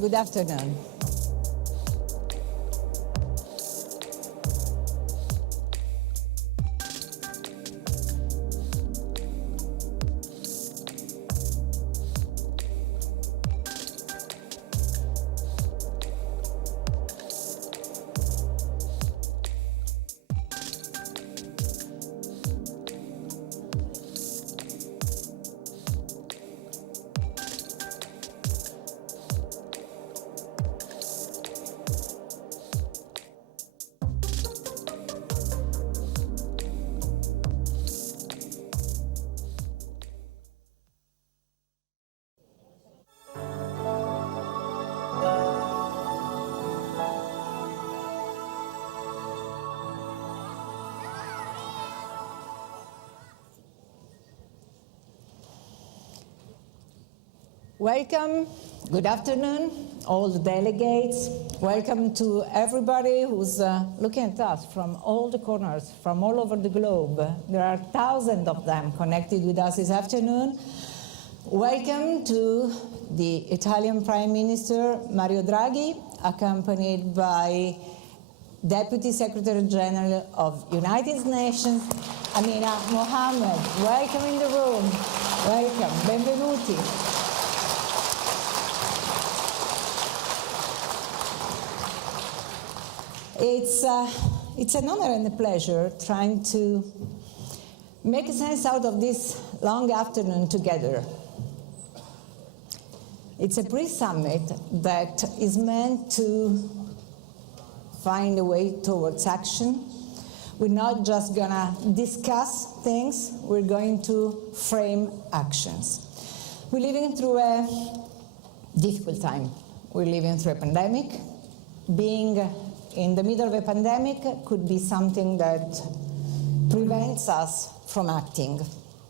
good afternoon. Welcome, good afternoon, all the delegates. Welcome to everybody who's looking at us from all the corners, from all over the globe. There are thousands of them connected with us this afternoon. Welcome to the Italian Prime Minister Mario Draghi, accompanied by Deputy Secretary General of United Nations, Amina Mohammed. Welcome in the room. Welcome. Benvenuti. It's an honor and a pleasure trying to make sense out of this long afternoon together. It's a pre-summit that is meant to find a way towards action. We're not just going to discuss things, we're going to frame actions. We're living through a difficult time. We're living through a pandemic. Being in the middle of a pandemic could be something that prevents us from acting.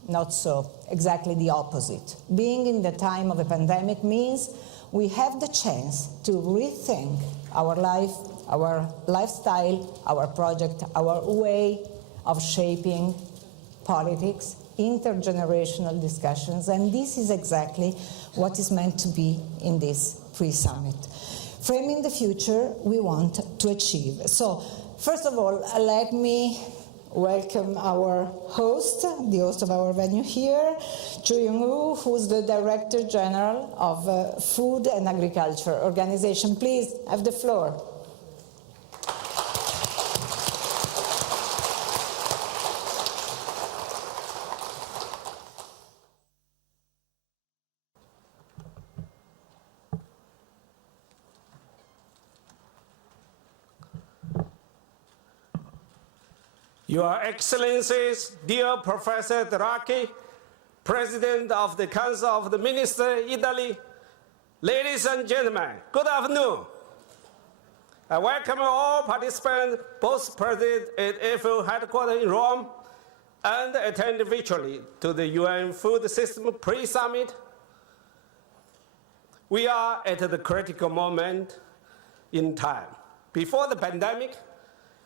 Not so, exactly the opposite. Being in the time of a pandemic means we have the chance to rethink our life, our lifestyle, our project, our way of shaping politics, intergenerational discussions, and this is exactly what is meant to be in this pre-summit. Framing the future we want to achieve. So, first of all, let me welcome our host, the host of our venue here, Chu Young-woo, who's the Director General of Food and Agriculture Organization. Please have the floor. Your Excellencies, dear Professor Draghi, President of the Council of the Ministers, Italy, ladies and gentlemen, good afternoon. I welcome all participants, both present at FAO headquarters in Rome and attend virtually to the UN Food System Pre-Summit. We are at the critical moment in time. Before the pandemic,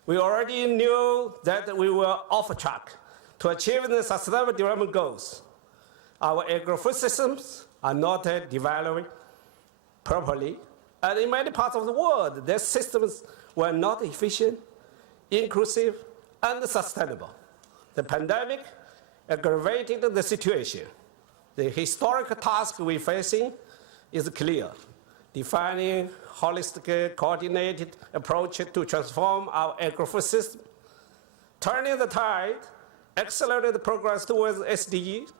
we already knew that we were off track to achieve the Sustainable Development Goals. Our agro-food systems are not developing properly, and in many parts of the world, their systems were not efficient, inclusive, and sustainable. The pandemic aggravated the situation. The historic task we're facing is clear: defining holistic, coordinated approach to transform our agro-food system, turning the tide, accelerate the progress towards SDGs.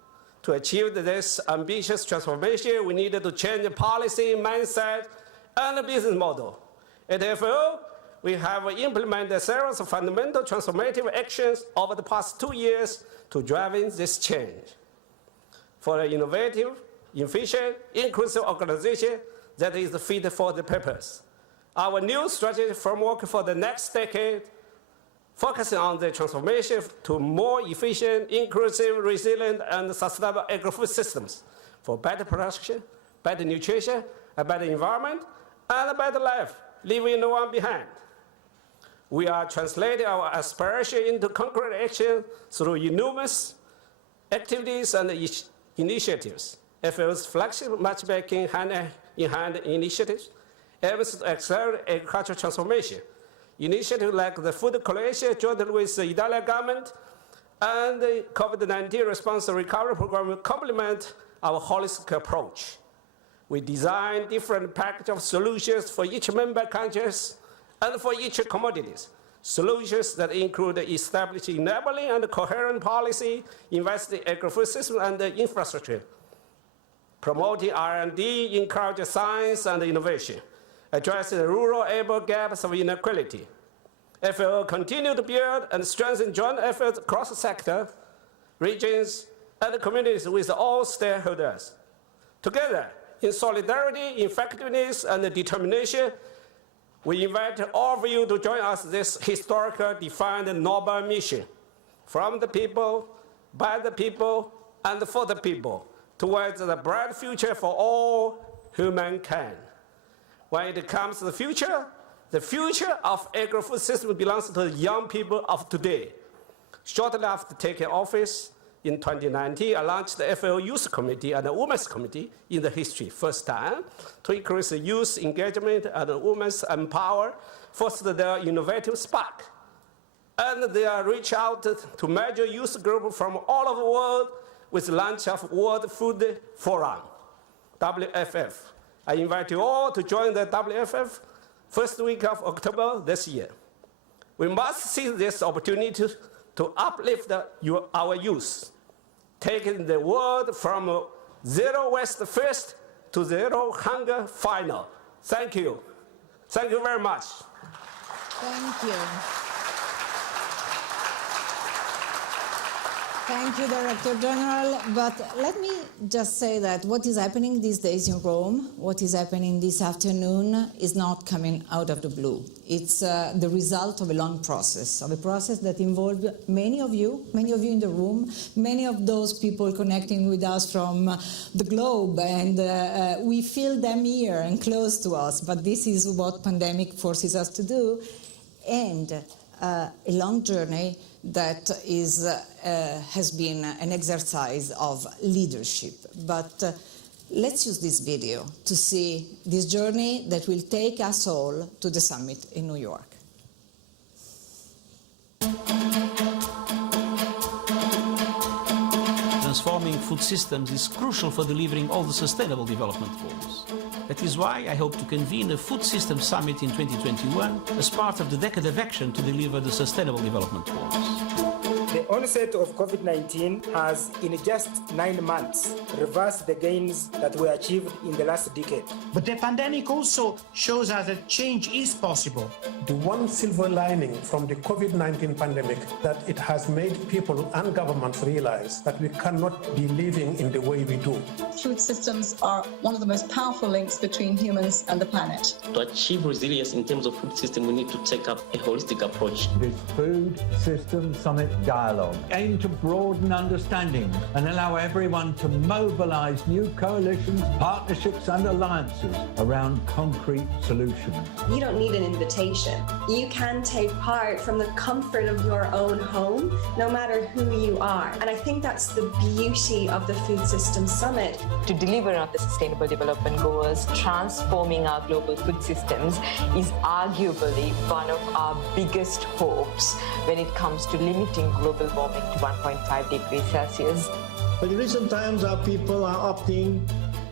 To achieve this ambitious transformation, we needed to change policy, mindset, and business model. At FAO, we have implemented a series of fundamental transformative actions over the past 2 years to drive in this change. For an innovative, efficient, inclusive organization that is fit for the purpose. Our new strategic framework for the next decade focusing on the transformation to more efficient, inclusive, resilient, and sustainable agri-food systems for better production, better nutrition, a better environment, and a better life, leaving no one behind. We are translating our aspiration into concrete action through enormous activities and initiatives. FAO's flagship matchmaking hand-in-hand initiatives aims to accelerate agricultural transformation. Initiatives like the Food Coalition jointly with the Italian government and the COVID-19 response and recovery program will complement our holistic approach. We design different packages of solutions for each member countries and for each commodities. Solutions that include establishing enabling and coherent policy, investing in agri-food systems and infrastructure, promoting R&D, encouraging science and innovation, addressing the rural-urban gaps of inequality. FAO continue to build and strengthen joint efforts across the sector, regions, and communities with all stakeholders. Together, in solidarity, effectiveness, and determination, we invite all of you to join us this historical, defined, noble mission from the people, by the people, and for the people, towards the bright future for all humankind. When it comes to the future of agri-food system belongs to the young people of today. Shortly after taking office in 2019, I launched the FAO Youth Committee and the Women's Committee in the history, first time, to increase youth engagement and women's empower, foster their innovative spark. And they reach out to major youth groups from all over the world with the launch of World Food Forum, WFF. I invite you all to join the WFF first week of October this year. We must seize this opportunity to uplift our youth, taking the world from zero waste first to zero hunger final. Thank you. Thank you very much. Thank you. Thank you, Director General. But let me just say that what is happening these days in Rome, what is happening this afternoon, is not coming out of the blue. It's the result of a long process, of a process that involved many of you in the room, many of those people connecting with us from the globe, and we feel them here and close to us. But this is what pandemic forces us to do, and a long journey that has been an exercise of leadership. But let's use this video to see this journey that will take us all to the summit in New York. Transforming food systems is crucial for delivering all the Sustainable Development Goals. That is why I hope to convene a Food Systems Summit in 2021 as part of the Decade of Action to deliver the Sustainable Development Goals. The onset of COVID-19 has, in just 9 months, reversed the gains that were achieved in the last decade. But the pandemic also shows us that change is possible. The one silver lining from the COVID-19 pandemic that it has made people and governments realize that we cannot be living in the way we do. Food systems are one of the most powerful links between humans and the planet. To achieve resilience in terms of food system, we need to take up a holistic approach. This Food Systems Summit dialogue aimed to broaden understanding and allow everyone to mobilize new coalitions, partnerships and alliances around concrete solutions. You don't need an invitation. You can take part from the comfort of your own home, no matter who you are. And I think that's the beauty of the Food Systems Summit. To deliver on the Sustainable Development Goals, transforming our global food systems is arguably one of our biggest hopes when it comes to limiting global warming to 1.5 degrees Celsius. But in recent times, our people are opting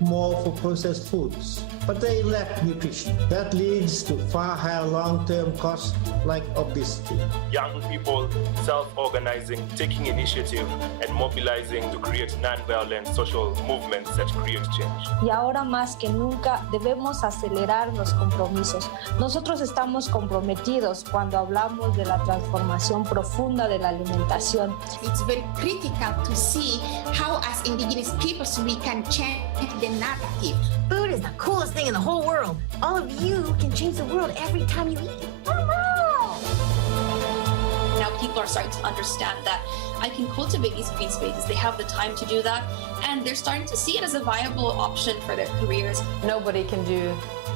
more for processed foods, but they lack nutrition. That leads to far higher long-term costs like obesity. Young people self-organizing, taking initiative and mobilizing to create non-violent social movements that create change. Y ahora más que nunca debemos acelerar los compromisos. Nosotros estamos comprometidos cuando hablamos de la transformación profunda de la alimentación. It's very critical to see how as indigenous peoples we can change the narrative. Food is the coolest thing in the whole world. All of you can change the world every time you eat. Now, people are starting to understand that I can cultivate these green spaces. They have the time to do that, and they're starting to see it as a viable option for their careers. Nobody can do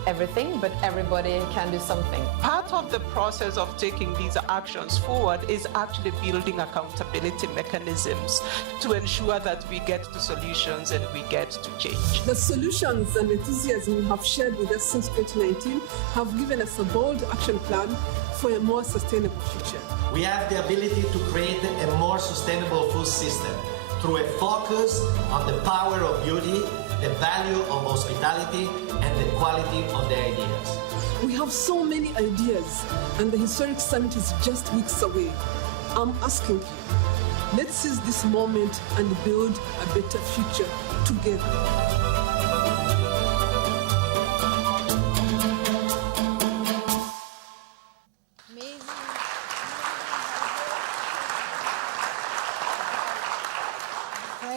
everything, but everybody can do something. Part of the process of taking these actions forward is actually building accountability mechanisms to ensure that we get to solutions and we get to change. The solutions and enthusiasm you have shared with us since 2019 have given us a bold action plan for a more sustainable future. We have the ability to create a more sustainable food system through a focus on the power of beauty, the value of hospitality, and the quality of the ideas. We have so many ideas, and the historic summit is just weeks away. I'm asking you, let's seize this moment and build a better future together.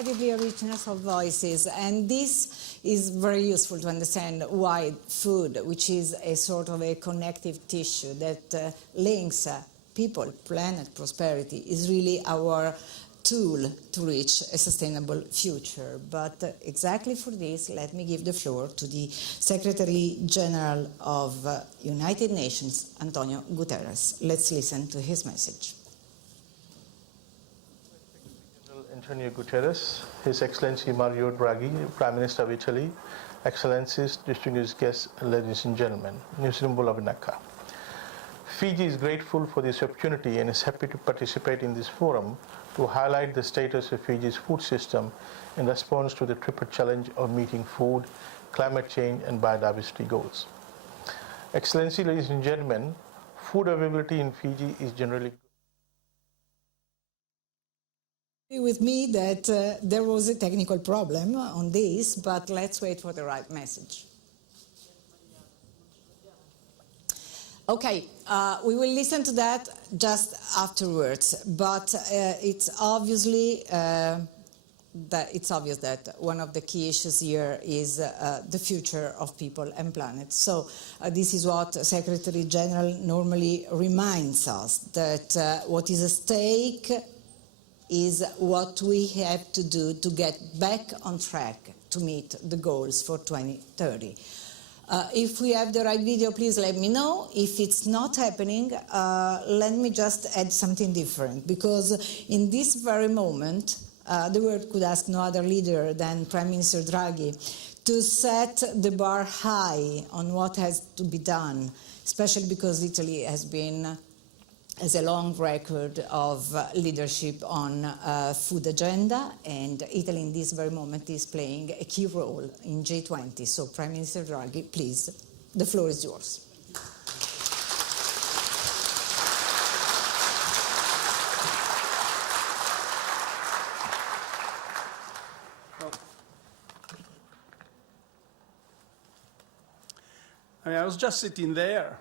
Incredibly a richness of voices, and this is very useful to understand why food, which is a sort of a connective tissue that links people, planet, prosperity, is really our tool to reach a sustainable future. But exactly for this, let me give the floor to the Secretary General of United Nations, Antonio Guterres. Let's listen to his message. Antonio Guterres, His Excellency Mario Draghi, Prime Minister of Italy, Excellencies, distinguished guests, ladies and gentlemen, Fiji is grateful for this opportunity and is happy to participate in this forum to highlight the status of Fiji's food system in response to the triple challenge of meeting food, climate change, and biodiversity goals. Excellency, ladies and gentlemen, food availability in Fiji is generally with me that there was a technical problem on this, but let's wait for the right message. Okay, we will listen to that just afterwards, but it's obvious that one of the key issues here is the future of people and planet. So this is what Secretary General normally reminds us, that what is at stake is what we have to do to get back on track to meet the goals for 2030. If we have the right video, please let me know. If it's not happening, let me just add something different, because in this very moment, the world could ask no other leader than Prime Minister Draghi to set the bar high on what has to be done, especially because Italy has a long record of leadership on food agenda, and Italy in this very moment is playing a key role in G20. So Prime Minister Draghi, please, the floor is yours. I was just sitting there,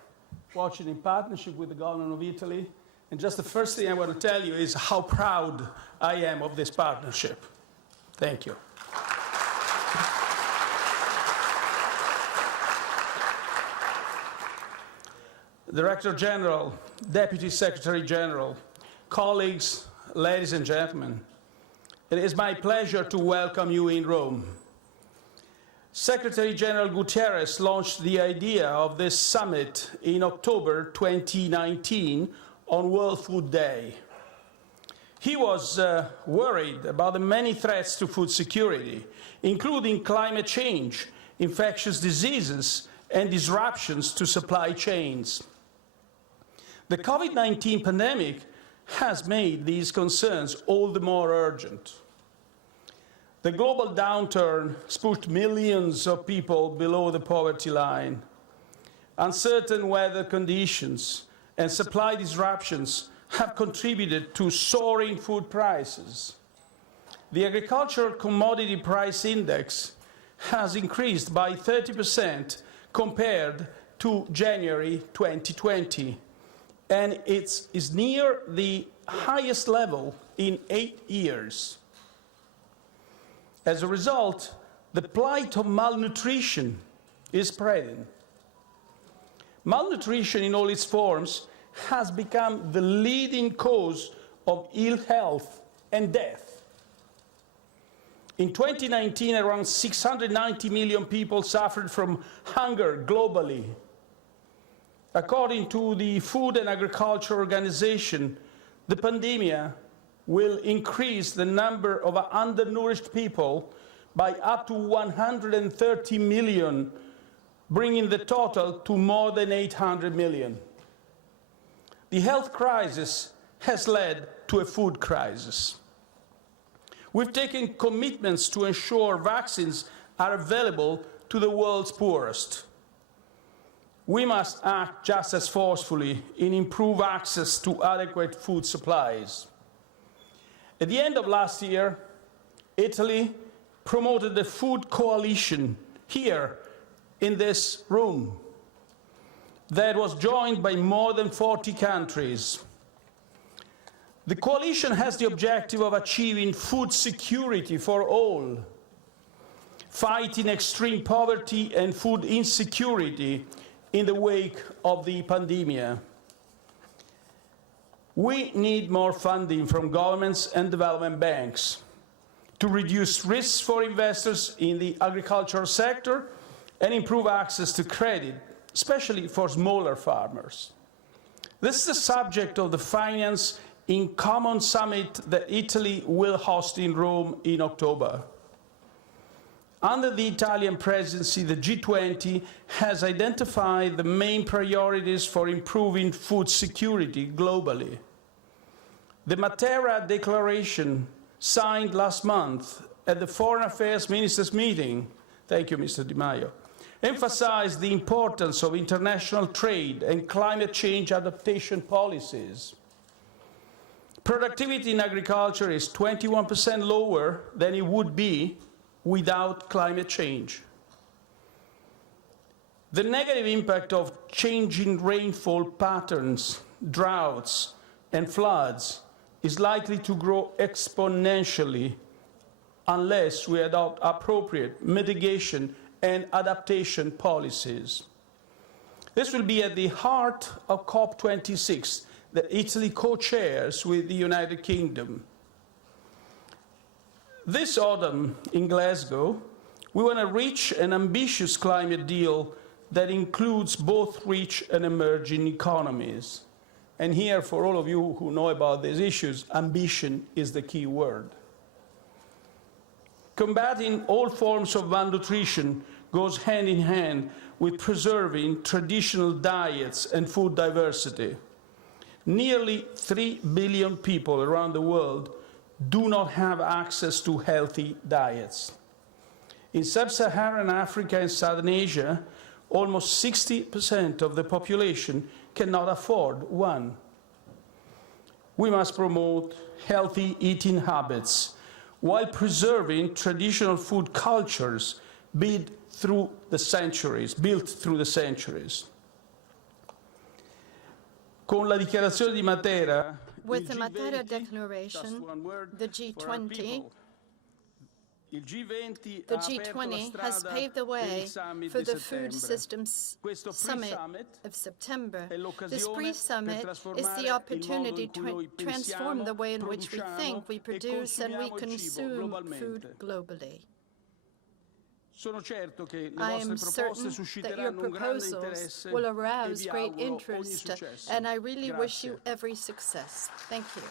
watching in partnership with the government of Italy, and just the first thing I want to tell you is how proud I am of this partnership. Thank you. Director General, Deputy Secretary General, colleagues, ladies and gentlemen, it is my pleasure to welcome you in Rome. Secretary General Guterres launched the idea of this summit in October 2019 on World Food Day. He was worried about the many threats to food security, including climate change, infectious diseases, and disruptions to supply chains. The COVID-19 pandemic has made these concerns all the more urgent. The global downturn has pushed millions of people below the poverty line. Uncertain weather conditions and supply disruptions have contributed to soaring food prices. The agricultural commodity price index has increased by 30% compared to January 2020, and it is near the highest level in 8 years. As a result, the plight of malnutrition is spreading. Malnutrition in all its forms has become the leading cause of ill health and death. In 2019, around 690 million people suffered from hunger globally. According to the Food and Agriculture Organization, the pandemic will increase the number of undernourished people by up to 130 million, bringing the total to more than 800 million. The health crisis has led to a food crisis. We've taken commitments to ensure vaccines are available to the world's poorest. We must act just as forcefully in improving access to adequate food supplies. At the end of last year, Italy promoted the Food Coalition here in this room that was joined by more than 40 countries. The coalition has the objective of achieving food security for all, fighting extreme poverty and food insecurity in the wake of the pandemic. We need more funding from governments and development banks to reduce risks for investors in the agricultural sector and improve access to credit, especially for smaller farmers. This is the subject of the Finance in Common Summit that Italy will host in Rome in October. Under the Italian presidency, the G20 has identified the main priorities for improving food security globally. The Matera Declaration, signed last month at the Foreign Affairs Ministers' meeting, thank you, Mr. Di Maio, emphasized the importance of international trade and climate change adaptation policies. Productivity in agriculture is 21% lower than it would be without climate change. The negative impact of changing rainfall patterns, droughts, and floods is likely to grow exponentially unless we adopt appropriate mitigation and adaptation policies. This will be at the heart of COP26 that Italy co-chairs with the United Kingdom. This autumn in Glasgow, we want to reach an ambitious climate deal that includes both rich and emerging economies. And here, for all of you who know about these issues, ambition is the key word. Combating all forms of malnutrition goes hand in hand with preserving traditional diets and food diversity. Nearly 3 billion people around the world do not have access to healthy diets. In sub-Saharan Africa and Southern Asia, almost 60% of the population cannot afford one. We must promote healthy eating habits while preserving traditional food cultures built through the centuries. Con la dichiarazione di Matera, with the Matera Declaration, the G20 has paved the way for the Food Systems Summit of September. This brief summit is the opportunity to transform the way in which we think, we produce, and we consume food globally. I am certain that your proposals will arouse great interest, and I really wish you every success. Thank you.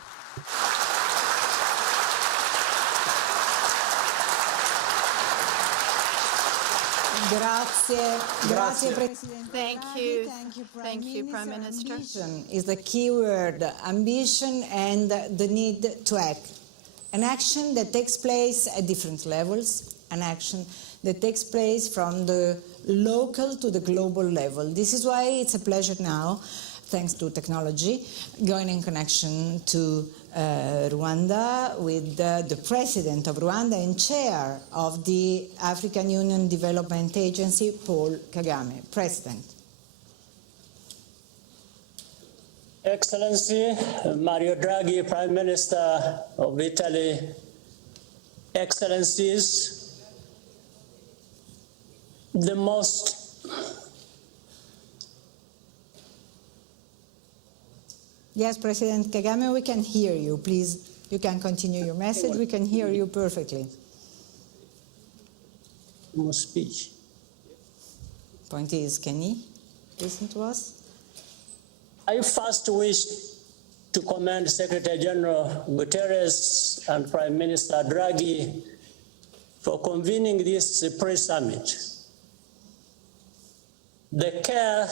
Grazie, Presidente. Thank you, Prime Minister. Ambition is the key word, ambition and the need to act. An action that takes place at different levels, an action that takes place from the local to the global level. This is why it's a pleasure now, thanks to technology, going in connection to Rwanda with the President of Rwanda and Chair of the African Union Development Agency, Paul Kagame. President. Excellency Mario Draghi, Prime Minister of Italy, Excellencies, the most Yes, President Kagame, we can hear you. Please, you can continue your message. We can hear you perfectly. No speech. Point is, can he listen to us? I first wish to commend Secretary General Guterres and Prime Minister Draghi for convening this pre-summit. The care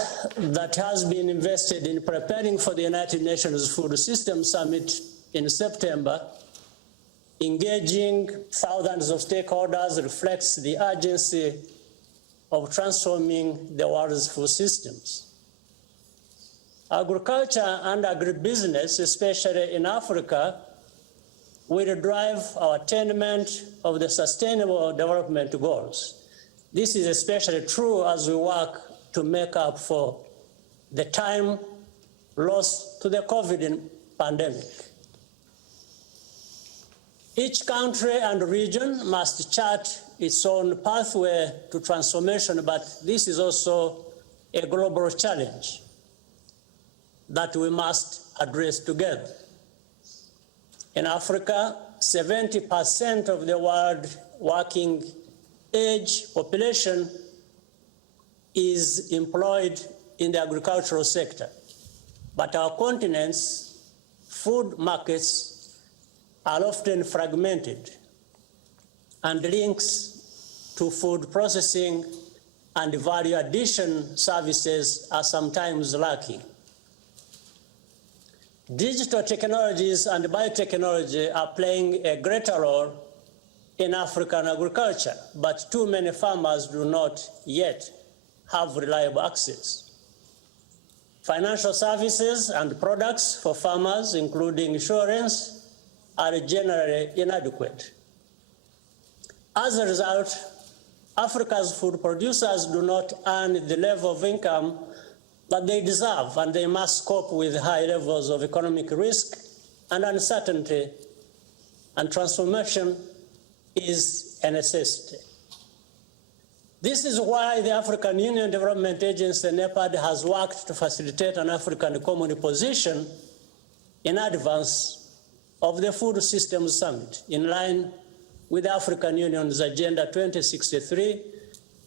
that has been invested in preparing for the United Nations Food System Summit in September, engaging thousands of stakeholders, reflects the urgency of transforming the world's food systems. Agriculture and agribusiness, especially in Africa, will drive our attainment of the Sustainable Development Goals. This is especially true as we work to make up for the time lost to the COVID pandemic. Each country and region must chart its own pathway to transformation, but this is also a global challenge that we must address together. In Africa, 70% of the world working age population is employed in the agricultural sector. But our continent's food markets are often fragmented, and links to food processing and value addition services are sometimes lacking. Digital technologies and biotechnology are playing a greater role in African agriculture, but too many farmers do not yet have reliable access. Financial services and products for farmers, including insurance, are generally inadequate. As a result, Africa's food producers do not earn the level of income that they deserve, and they must cope with high levels of economic risk and uncertainty, and transformation is a necessity. This is why the African Union Development Agency, NEPAD, has worked to facilitate an African common position in advance of the Food Systems Summit, in line with the African Union's Agenda 2063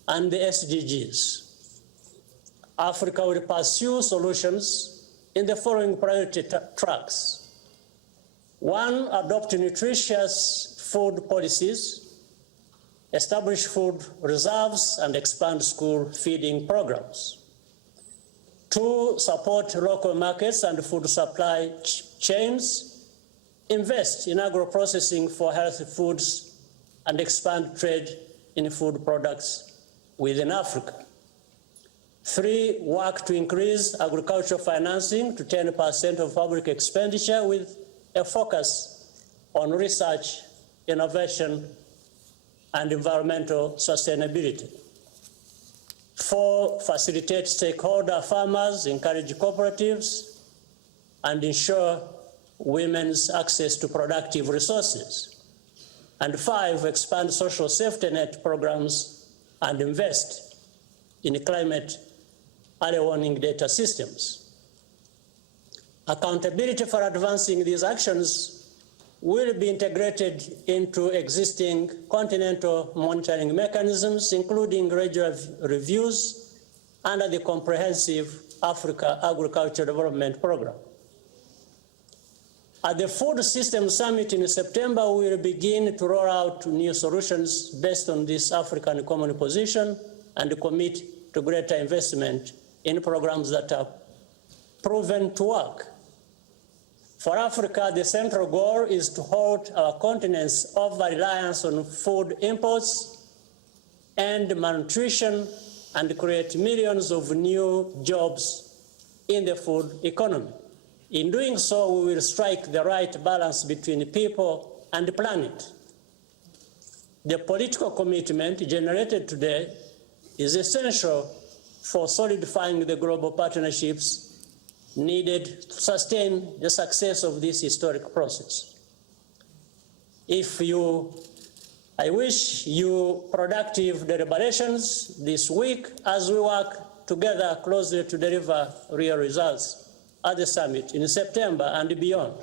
and the SDGs. Africa will pursue solutions in the following priority tracks. 1, adopt nutritious food policies, establish food reserves, and expand school feeding programs. 2, support local markets and food supply chains, invest in agro-processing for healthy foods, and expand trade in food products within Africa. 3, work to increase agricultural financing to 10% of public expenditure with a focus on research, innovation, and environmental sustainability. 4, facilitate stakeholder farmers, encourage cooperatives, and ensure women's access to productive resources. And 5, expand social safety net programs and invest in climate early warning data systems. Accountability for advancing these actions will be integrated into existing continental monitoring mechanisms, including regular reviews under the Comprehensive Africa Agriculture Development Program. At the Food Systems Summit in September, we will begin to roll out new solutions based on this African common position and commit to greater investment in programs that are proven to work. For Africa, the central goal is to halt our continent's over-reliance on food imports, end malnutrition, and create millions of new jobs in the food economy. In doing so, we will strike the right balance between people and the planet. The political commitment generated today is essential for solidifying the global partnerships needed to sustain the success of this historic process. I wish you productive deliberations this week as we work together closely to deliver real results at the summit in September and beyond.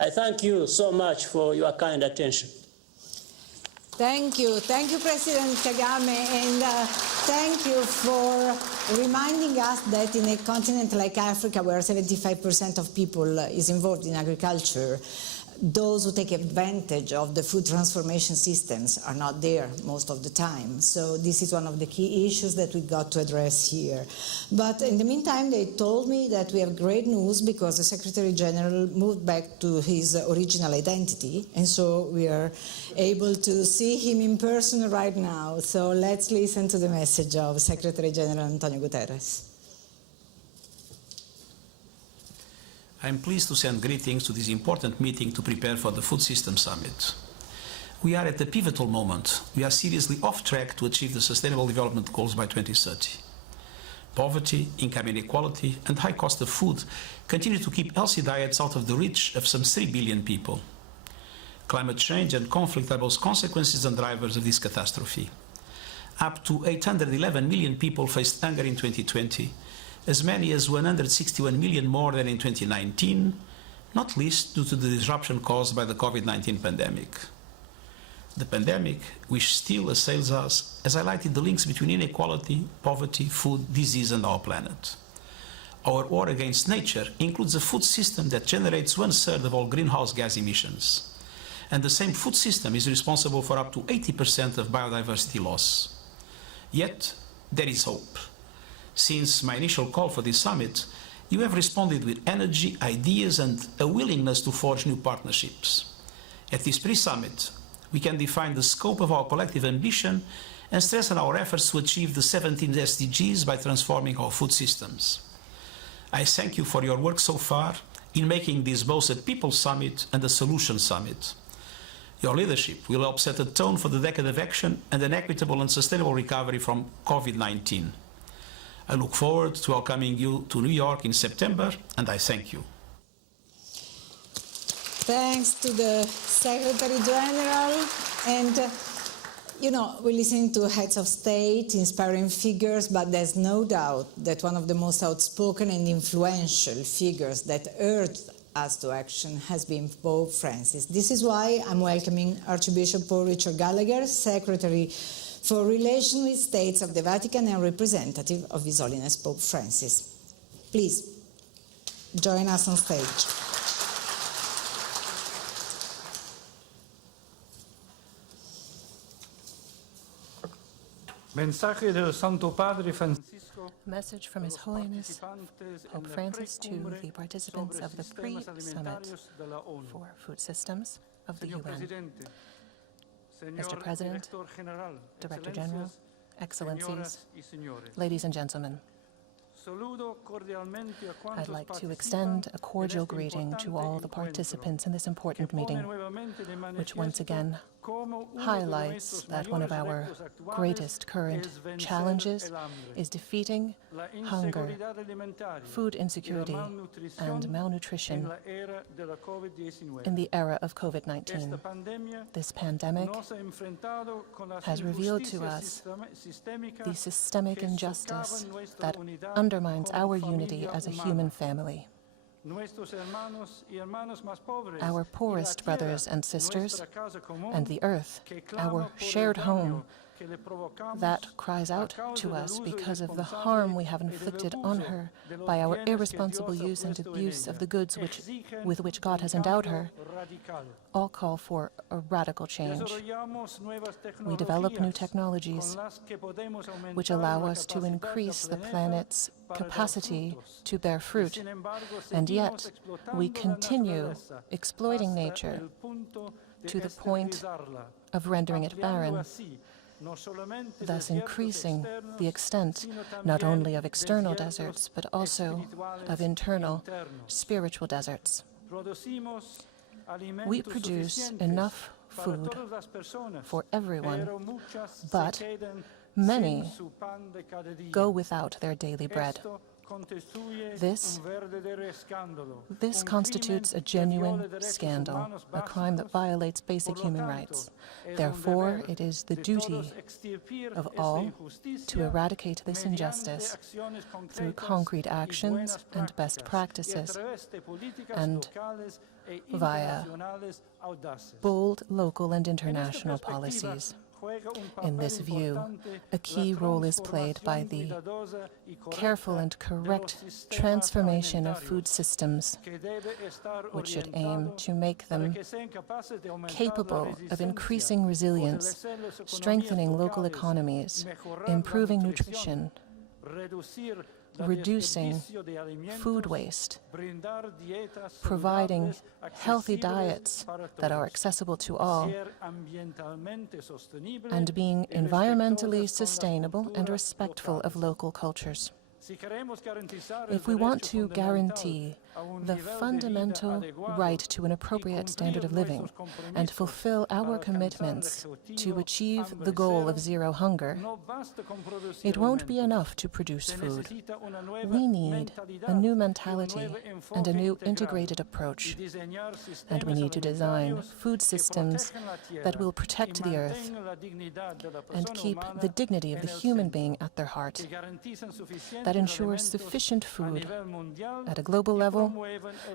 I thank you so much for your kind attention. Thank you, President Kagame, and thank you for reminding us that in a continent like Africa, where 75% of people is involved in agriculture, those who take advantage of the food transformation systems are not there most of the time. So this is one of the key issues that we got to address here. But in the meantime, they told me that we have great news because the Secretary General moved back to his original identity, and so we are able to see him in person right now. So let's listen to the message of Secretary General Antonio Guterres. I am pleased to send greetings to this important meeting to prepare for the Food Systems Summit. We are at a pivotal moment. We are seriously off track to achieve the Sustainable Development Goals by 2030. Poverty, income inequality, and high cost of food continue to keep healthy diets out of the reach of some 3 billion people. Climate change and conflict are both consequences and drivers of this catastrophe. Up to 811 million people faced hunger in 2020, as many as 161 million more than in 2019, not least due to the disruption caused by the COVID-19 pandemic. The pandemic, which still assails us, has highlighted the links between inequality, poverty, food, disease, and our planet. Our war against nature includes a food system that generates 1/3 of all greenhouse gas emissions. And the same food system is responsible for up to 80% of biodiversity loss. Yet, there is hope. Since my initial call for this summit, you have responded with energy, ideas, and a willingness to forge new partnerships. At this pre-summit, we can define the scope of our collective ambition and strengthen our efforts to achieve the 17 SDGs by transforming our food systems. I thank you for your work so far in making this both a People's Summit and a Solutions Summit. Your leadership will help set a tone for the decade of action and an equitable and sustainable recovery from COVID-19. I look forward to welcoming you to New York in September, and I thank you. Thanks to the Secretary General. And, we're listening to heads of state, inspiring figures, but there's no doubt that one of the most outspoken and influential figures that urged us to action has been Pope Francis. This is why I'm welcoming Archbishop Paul Richard Gallagher, Secretary for Relations with States of the Vatican and representative of His Holiness Pope Francis. Please, join us on stage. Message from His Holiness Pope Francis to the participants of the pre-summit for food systems of the UN. Mr. President, Director General, Excellencies, ladies and gentlemen, I'd like to extend a cordial greeting to all the participants in this important meeting, which once again highlights that one of our greatest current challenges is defeating hunger, food insecurity, and malnutrition in the era of COVID-19. This pandemic has revealed to us the systemic injustice that undermines our unity as a human family. Our poorest brothers and sisters, and the earth, our shared home, that cries out to us because of the harm we have inflicted on her by our irresponsible use and abuse of the goods with which God has endowed her, all call for a radical change. We develop new technologies which allow us to increase the planet's capacity to bear fruit, and yet we continue exploiting nature to the point of rendering it barren, thus increasing the extent not only of external deserts, but also of internal spiritual deserts. We produce enough food for everyone, but many go without their daily bread. This constitutes a genuine scandal, a crime that violates basic human rights. Therefore, it is the duty of all to eradicate this injustice through concrete actions and best practices, and via bold local and international policies. In this view, a key role is played by the careful and correct transformation of food systems, which should aim to make them capable of increasing resilience, strengthening local economies, improving nutrition, reducing food waste, providing healthy diets that are accessible to all, and being environmentally sustainable and respectful of local cultures. If we want to guarantee the fundamental right to an appropriate standard of living and fulfill our commitments to achieve the goal of zero hunger, it won't be enough to produce food. We need a new mentality and a new integrated approach, and we need to design food systems that will protect the earth and keep the dignity of the human being at their heart, that ensures sufficient food at a global level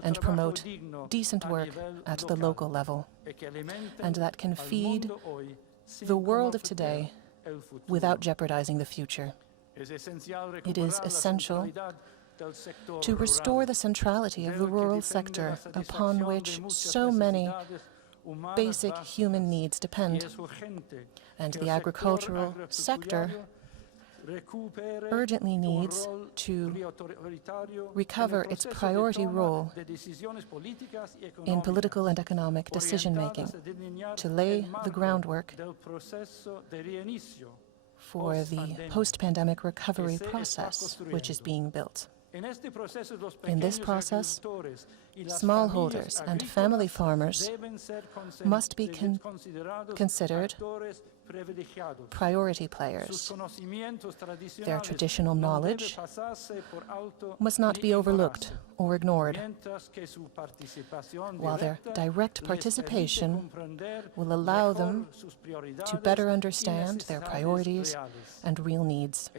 and promote decent work at the local level, and that can feed the world of today without jeopardizing the future. It is essential to restore the centrality of the rural sector upon which so many basic human needs depend, and the agricultural sector urgently needs to recover its priority role in political and economic decision-making, to lay the groundwork for the post-pandemic recovery process which is being built. In this process, smallholders and family farmers must be considered priority players. Their traditional knowledge must not be overlooked or ignored, while their direct participation will allow them to better understand their priorities and real needs.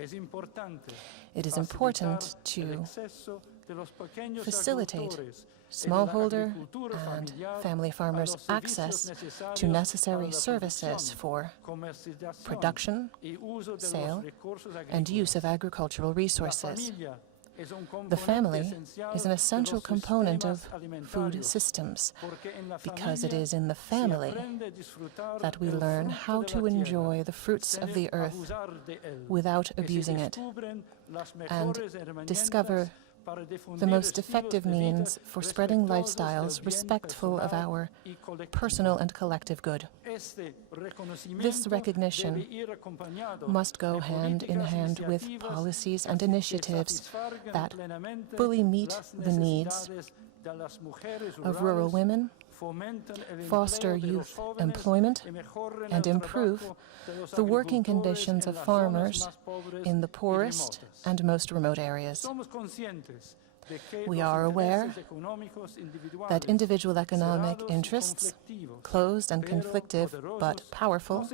It is important to facilitate smallholder and family farmers' access to necessary services for production, sale, and use of agricultural resources. The family is an essential component of food systems because it is in the family that we learn how to enjoy the fruits of the earth without abusing it and discover the most effective means for spreading lifestyles respectful of our personal and collective good. This recognition must go hand in hand with policies and initiatives that fully meet the needs of rural women, foster youth employment, and improve the working conditions of farmers in the poorest and most remote areas. We are aware that individual economic interests, closed and conflictive but powerful,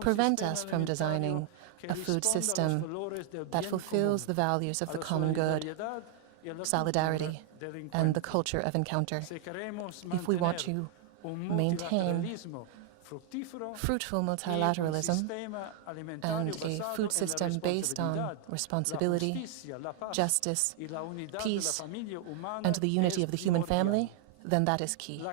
prevent us from designing a food system that fulfills the values of the common good, solidarity, and the culture of encounter. If we want to maintain fruitful multilateralism and a food system based on responsibility, justice, peace, and the unity of the human family, then that is key.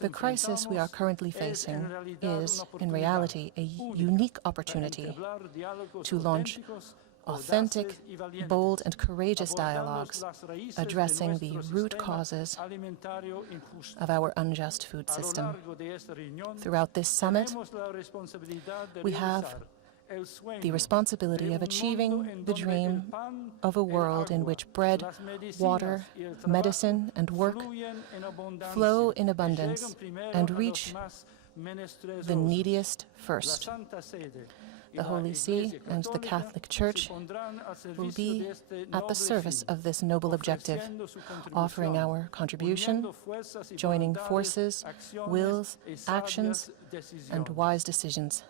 The crisis we are currently facing is, in reality, a unique opportunity to launch authentic, bold, and courageous dialogues addressing the root causes of our unjust food system. Throughout this summit, we have the responsibility of achieving the dream of a world in which bread, water, medicine, and work flow in abundance and reach the neediest first. The Holy See and the Catholic Church will be at the service of this noble objective, offering our contribution, joining forces, wills, actions, and wise decisions.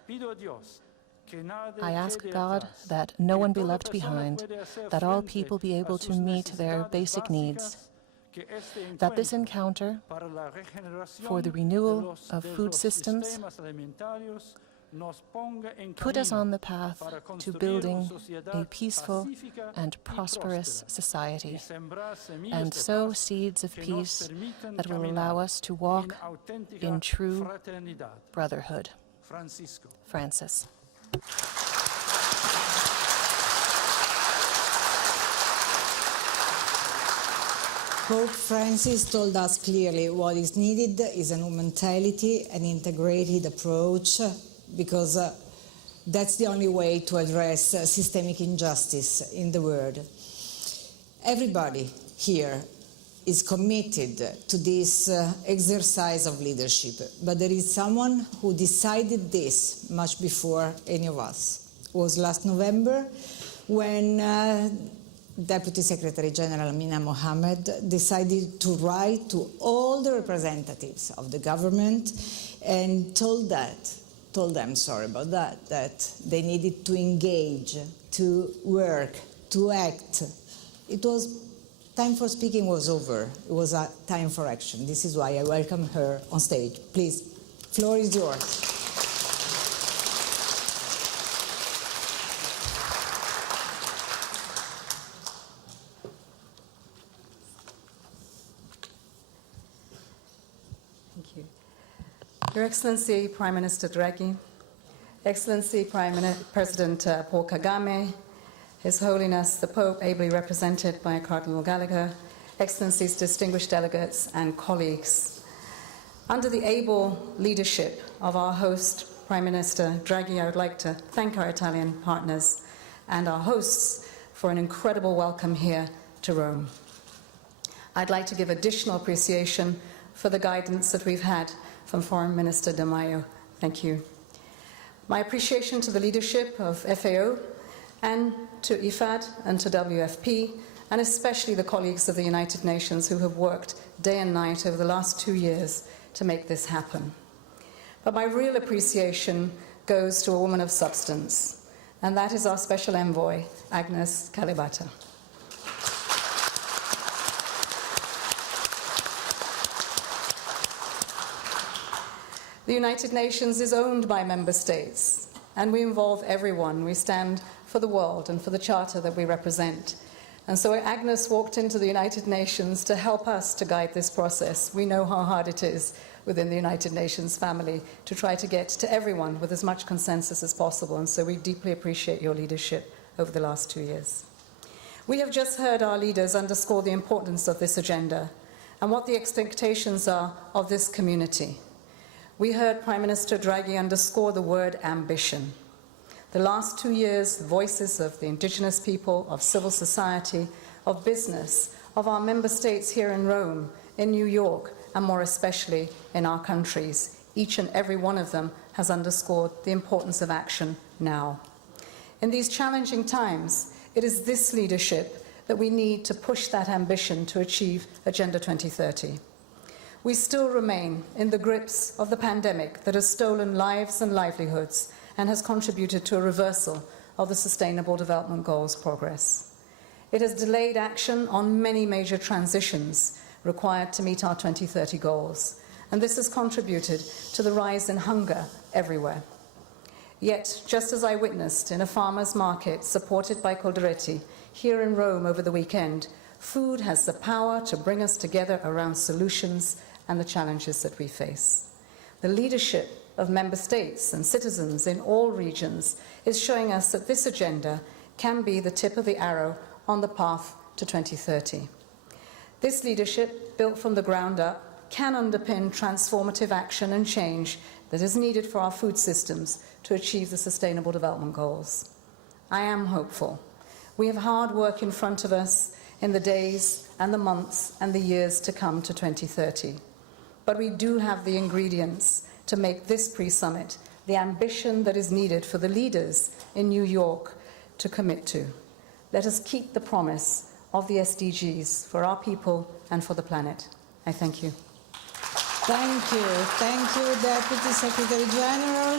I ask God that no one be left behind, that all people be able to meet their basic needs, that this encounter for the renewal of food systems put us on the path to building a peaceful and prosperous society, and sow seeds of peace that will allow us to walk in true brotherhood. Francis. Pope Francis told us clearly what is needed is a new mentality, an integrated approach, because that's the only way to address systemic injustice in the world. Everybody here is committed to this exercise of leadership, but there is someone who decided this much before any of us. It was last November when Deputy Secretary General Amina Mohammed decided to write to all the representatives of the government and told them, that they needed to engage, to work, to act. It was time for speaking was over. It was a time for action. This is why I welcome her on stage. Please, floor is yours. Your Excellency, Prime Minister Draghi, Excellency President Paul Kagame, His Holiness the Pope, ably represented by Cardinal Gallagher, Excellencies, distinguished delegates and colleagues. Under the able leadership of our host, Prime Minister Draghi, I would like to thank our Italian partners and our hosts for an incredible welcome here to Rome. I'd like to give additional appreciation for the guidance that we've had from Foreign Minister Di Maio. Thank you. My appreciation to the leadership of FAO and to IFAD and to WFP, and especially the colleagues of the United Nations who have worked day and night over the last 2 years to make this happen. But my real appreciation goes to a woman of substance, and that is our Special Envoy, Agnes Kalibata. The United Nations is owned by member states, and we involve everyone. We stand for the world and for the charter that we represent. And so Agnes walked into the United Nations to help us to guide this process. We know how hard it is within the United Nations family to try to get to everyone with as much consensus as possible, and so we deeply appreciate your leadership over the last 2 years. We have just heard our leaders underscore the importance of this agenda and what the expectations are of this community. We heard Prime Minister Draghi underscore the word ambition. The last 2 years, voices of the indigenous people, of civil society, of business, of our member states here in Rome, in New York, and more especially in our countries, each and every one of them has underscored the importance of action now. In these challenging times, it is this leadership that we need to push that ambition to achieve Agenda 2030. We still remain in the grips of the pandemic that has stolen lives and livelihoods and has contributed to a reversal of the Sustainable Development Goals progress. It has delayed action on many major transitions required to meet our 2030 goals, and this has contributed to the rise in hunger everywhere. Yet, just as I witnessed in a farmer's market supported by Coldiretti here in Rome over the weekend, food has the power to bring us together around solutions and the challenges that we face. The leadership of member states and citizens in all regions is showing us that this agenda can be the tip of the arrow on the path to 2030. This leadership, built from the ground up, can underpin transformative action and change that is needed for our food systems to achieve the Sustainable Development Goals. I am hopeful. We have hard work in front of us in the days and the months and the years to come to 2030. But we do have the ingredients to make this pre-summit the ambition that is needed for the leaders in New York to commit to. Let us keep the promise of the SDGs for our people and for the planet. I thank you. Thank you. Thank you, Deputy Secretary General.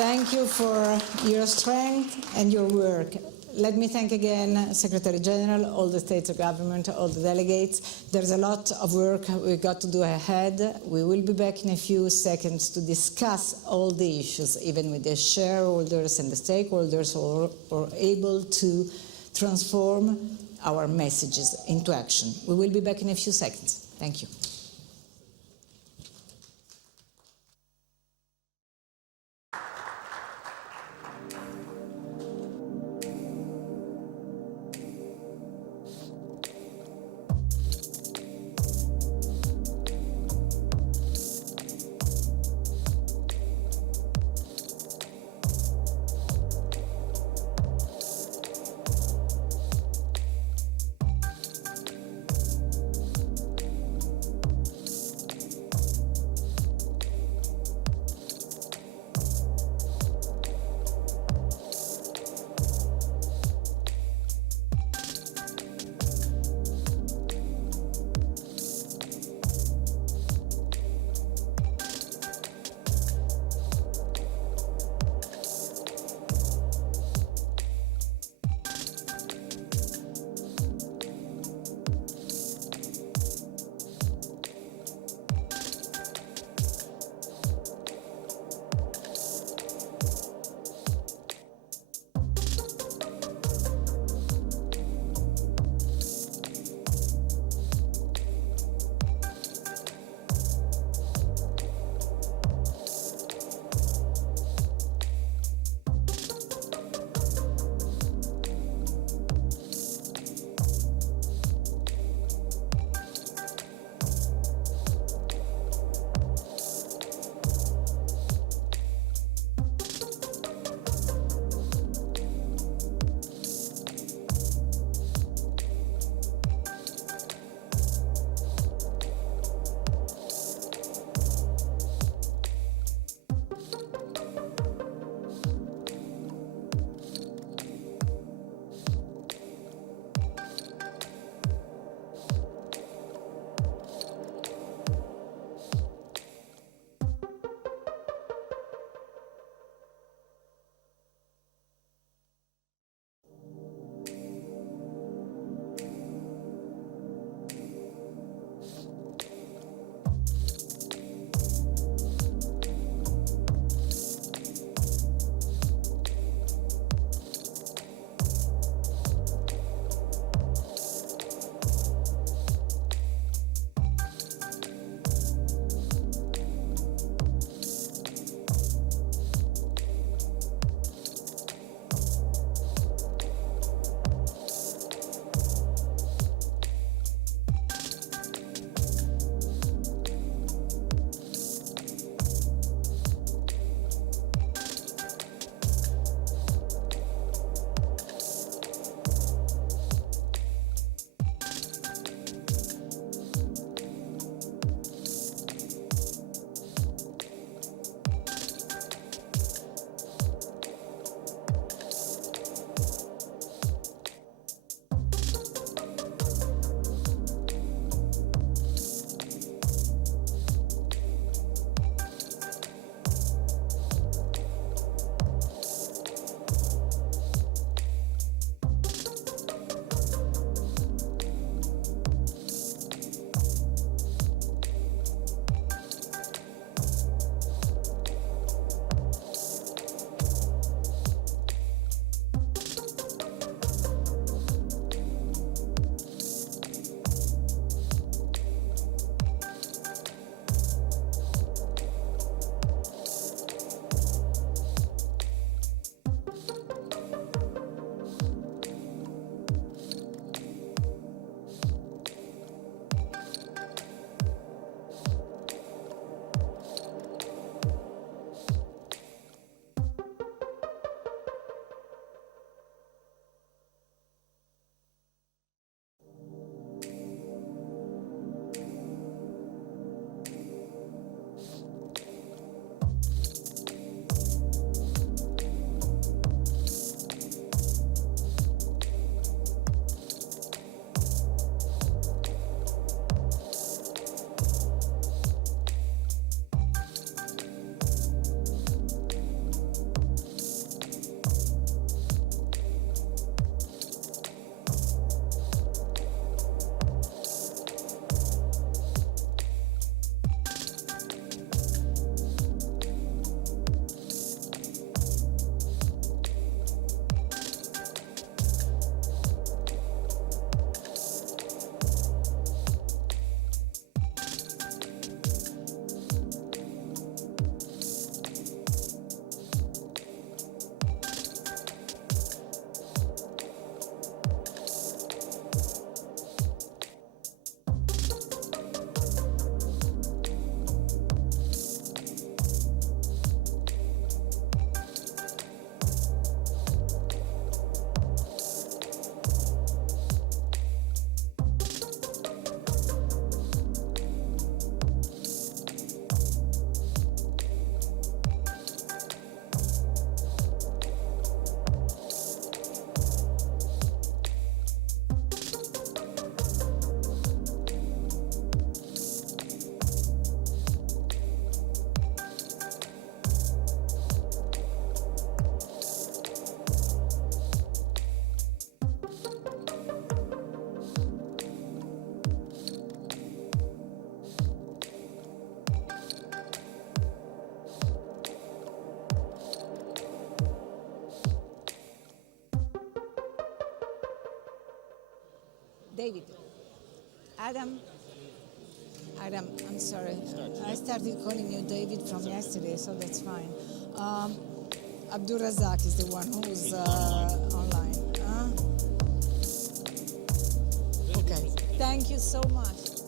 Thank you for your strength and your work. Let me thank again Secretary General, all the states of government, all the delegates. There's a lot of work we've got to do ahead. We will be back in a few seconds to discuss all the issues, even with the shareholders and the stakeholders who are able to transform our messages into action. We will be back in a few seconds. Thank you. David. Adam, I'm sorry. I started calling you David from yesterday, so that's fine. Abdul Razak is the one who's online. Okay. Thank you so much.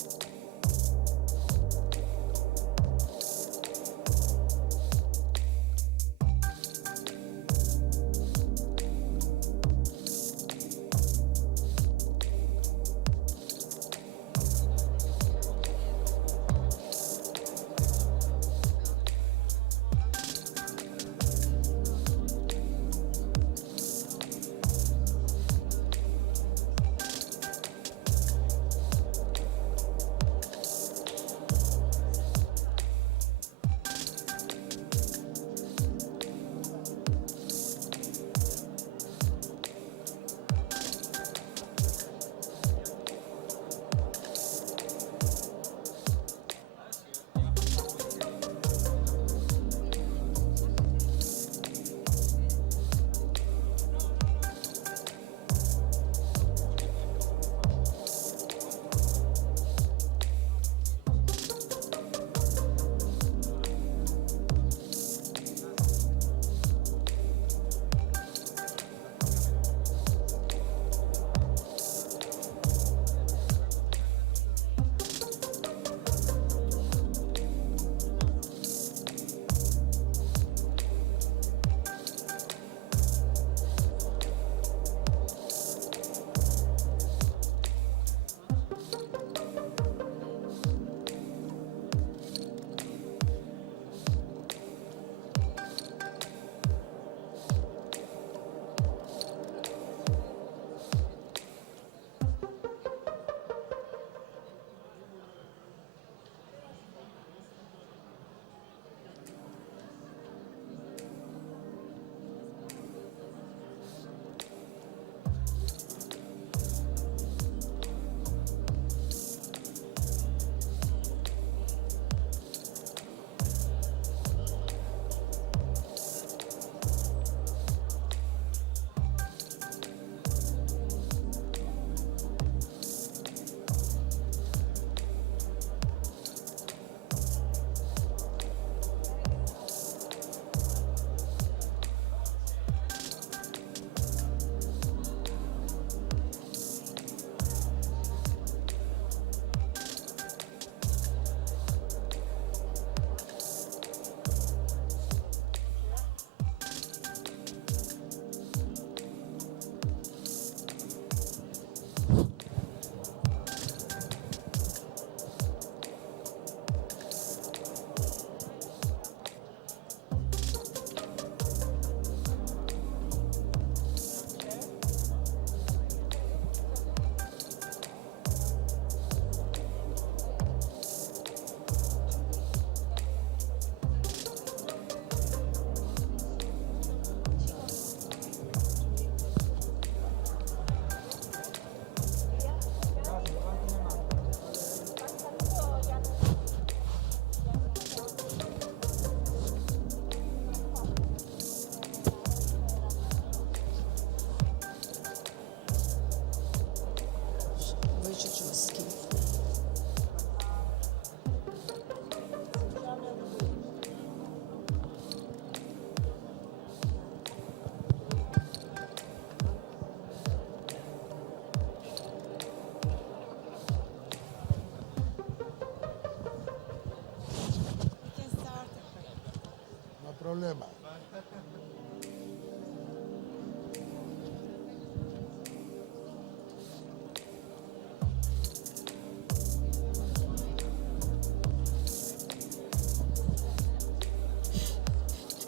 problema.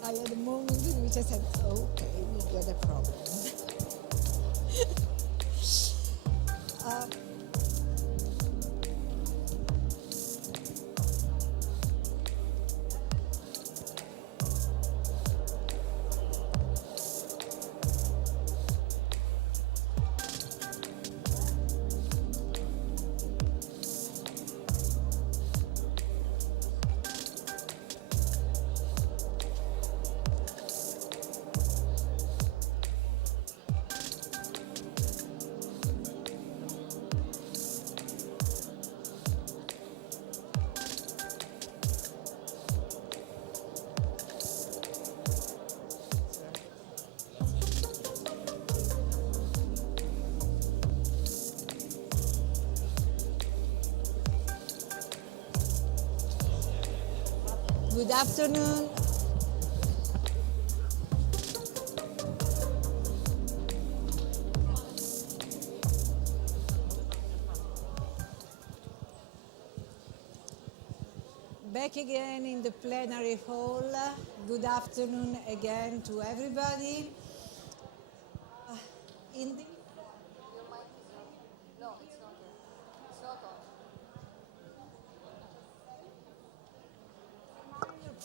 I had a moment in which I said, okay, we got a problem. Good afternoon. Back again in the plenary hall. Good afternoon again to everybody.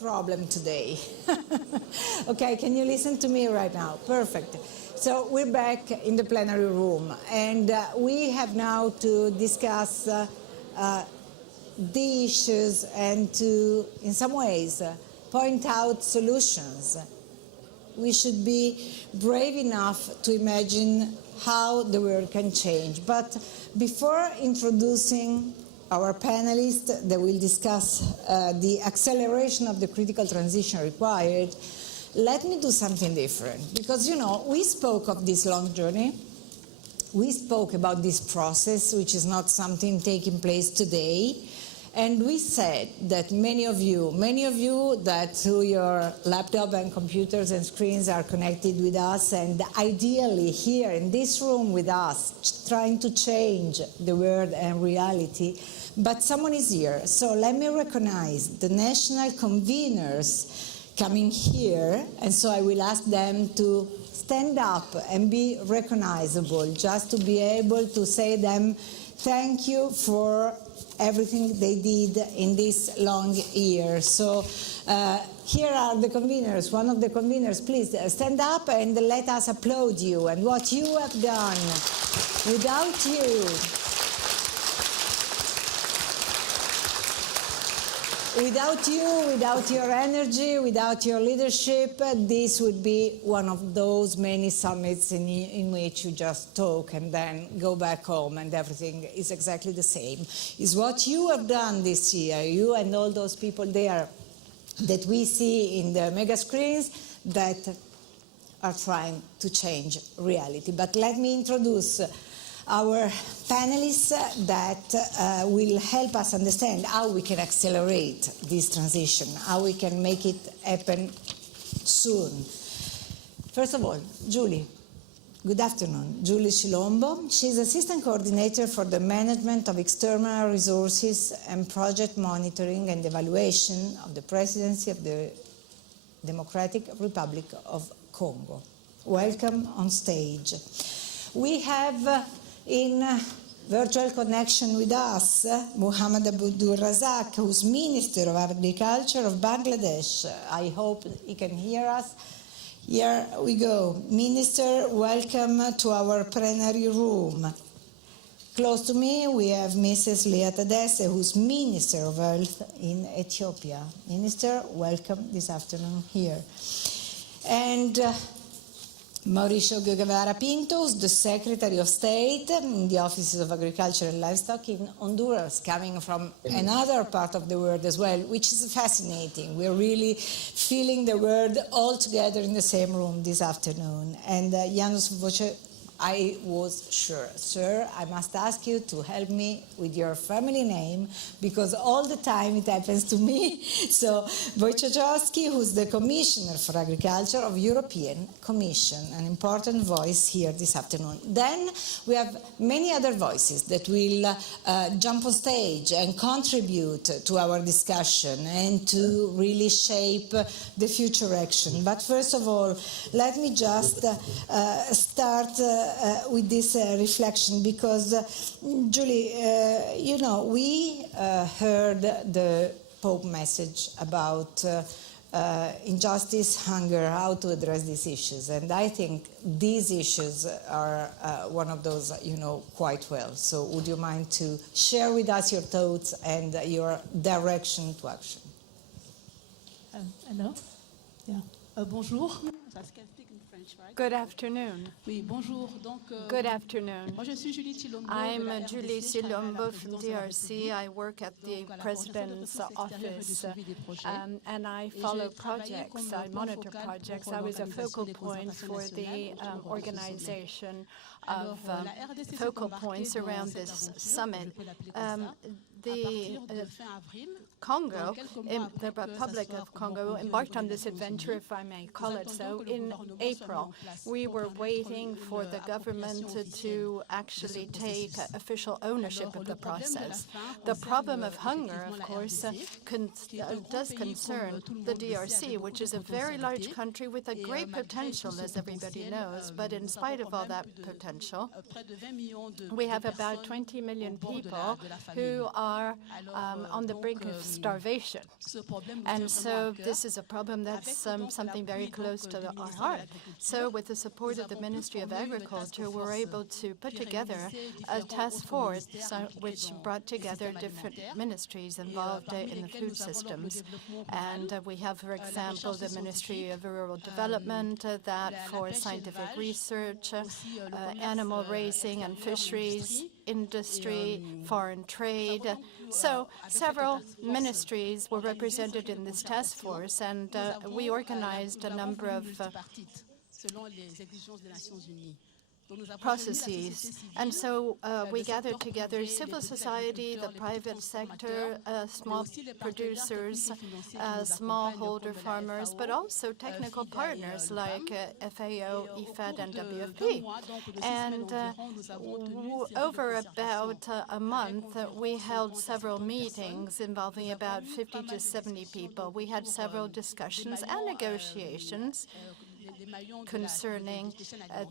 Problem today. Okay, can you listen to me right now? Perfect. So we're back in the plenary room, and we have now to discuss the issues and to, in some ways, point out solutions. We should be brave enough to imagine how the world can change. But before introducing our panelists that will discuss the acceleration of the critical transition required, let me do something different. Because, you know, we spoke of this long journey. We spoke about this process, which is not something taking place today. And we said that many of you that through your laptop and computers and screens are connected with us, and ideally here in this room with us, trying to change the world and reality. But someone is here, so let me recognize the national conveners coming here, and so I will ask them to stand up and be recognizable, just to be able to say them thank you for everything they did in this long year. So here are the conveners. One of the conveners, please stand up and let us applaud you and what you have done. Without you, without your energy, without your leadership, this would be one of those many summits in which you just talk and then go back home and everything is exactly the same. Is what you have done this year, you and all those people there that we see in the mega screens that are trying to change reality. But let me introduce our panelists that will help us understand how we can accelerate this transition, how we can make it happen soon. First of all, Julie. Good afternoon. Julie Shilombo. She's Assistant Coordinator for the Management of External Resources and Project Monitoring and Evaluation of the Presidency of the Democratic Republic of Congo. Welcome on stage. We have in virtual connection with us, Muhammad Abdul Razak, who's Minister of Agriculture of Bangladesh. I hope he can hear us. Here we go. Minister, welcome to our plenary room. Close to me, we have Mrs. Leah Tadesse, who's Minister of Health in Ethiopia. Minister, welcome this afternoon here. And Mauricio Guevara Pinto, the Secretary of State in the Offices of Agriculture and Livestock in Honduras, coming from another part of the world as well, which is fascinating. We're really feeling the world all together in the same room this afternoon. And Janusz Voce, I was sure, sir, I must ask you to help me with your family name, because all the time it happens to me. So, Wojciechowski, who's the Commissioner for Agriculture of European Commission, an important voice here this afternoon. Then we have many other voices that will jump on stage and contribute to our discussion and to really shape the future action. But first of all, let me just start with this reflection, because, Julie, you know, we heard the Pope message about injustice, hunger, how to address these issues. And I think these issues are one of those you know quite well. So would you mind to share with us your thoughts and your direction to action? Hello? Yeah. Bonjour. Good afternoon. Good afternoon. I'm Julie Shilombo from DRC. I work at the President's office, and I follow projects. I monitor projects. I was a focal point for the organization of focal points around this summit. The Congo, in the Republic of Congo, embarked on this adventure, if I may call it so, in April. We were waiting for the government to actually take official ownership of the process. The problem of hunger, of course, does concern the DRC, which is a very large country with a great potential, as everybody knows. But in spite of all that potential, we have about 20 million people who are on the brink of starvation. And so this is a problem that's something very close to our heart. So with the support of the Ministry of Agriculture, we're able to put together a task force which brought together different ministries involved in the food systems. And we have, for example, the Ministry of Rural Development, that for scientific research, animal raising and fisheries, industry, foreign trade. So several ministries were represented in this task force, and we organized a number of processes. And so we gathered together civil society, the private sector, small producers, smallholder farmers, but also technical partners like FAO, IFAD, and WFP. And over about a month, we held several meetings involving about 50 to 70 people. We had several discussions and negotiations concerning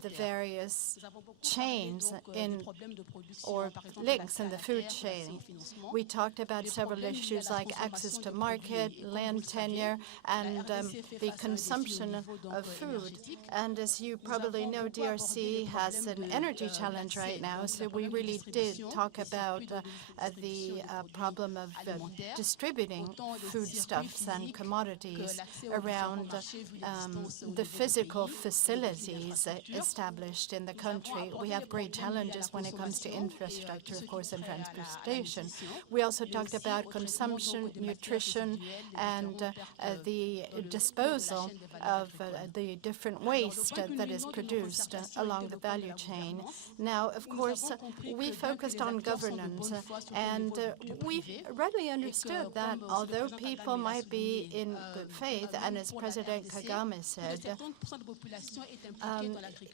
the various chains or links in the food chain. We talked about several issues like access to market, land tenure, and the consumption of food. And as you probably know, DRC has an energy challenge right now, so we really did talk about the problem of distributing foodstuffs and commodities around the physical facilities established in the country. We have great challenges when it comes to infrastructure, of course, and transportation. We also talked about consumption, nutrition, and the disposal of the different waste that is produced along the value chain. Now, of course, we focused on governance, and we readily understood that although people might be in good faith, and as President Kagame said,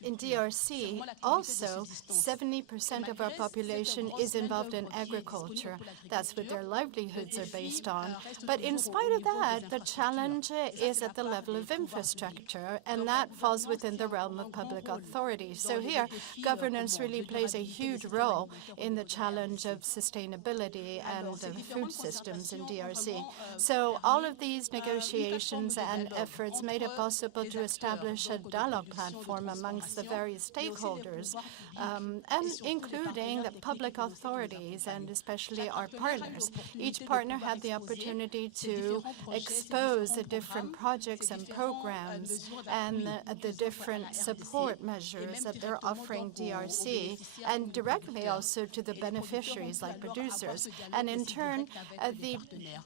in DRC, also 70% of our population is involved in agriculture. That's what their livelihoods are based on. But in spite of that, the challenge is at the level of infrastructure, and that falls within the realm of public authority. So here, governance really plays a huge role in the challenge of sustainability and food systems in DRC. So all of these negotiations and efforts made it possible to establish a dialogue platform amongst the various stakeholders, and including the public authorities and especially our partners. Each partner had the opportunity to expose the different projects and programs and the different support measures that they're offering DRC, and directly also to the beneficiaries like producers. And in turn, the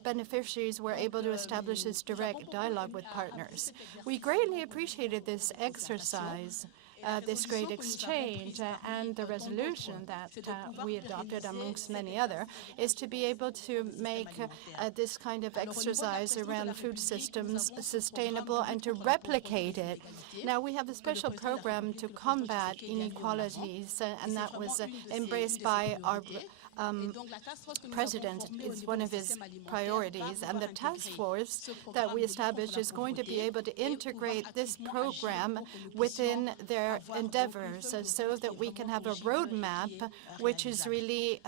beneficiaries were able to establish this direct dialogue with partners. We greatly appreciated this exercise, this great exchange, and the resolution that we adopted, amongst many other, is to be able to make this kind of exercise around food systems sustainable and to replicate it. Now, we have a special program to combat inequalities, and that was embraced by our President. Is one of his priorities, and the task force that we established is going to be able to integrate this program within their endeavors so that we can have a roadmap which is really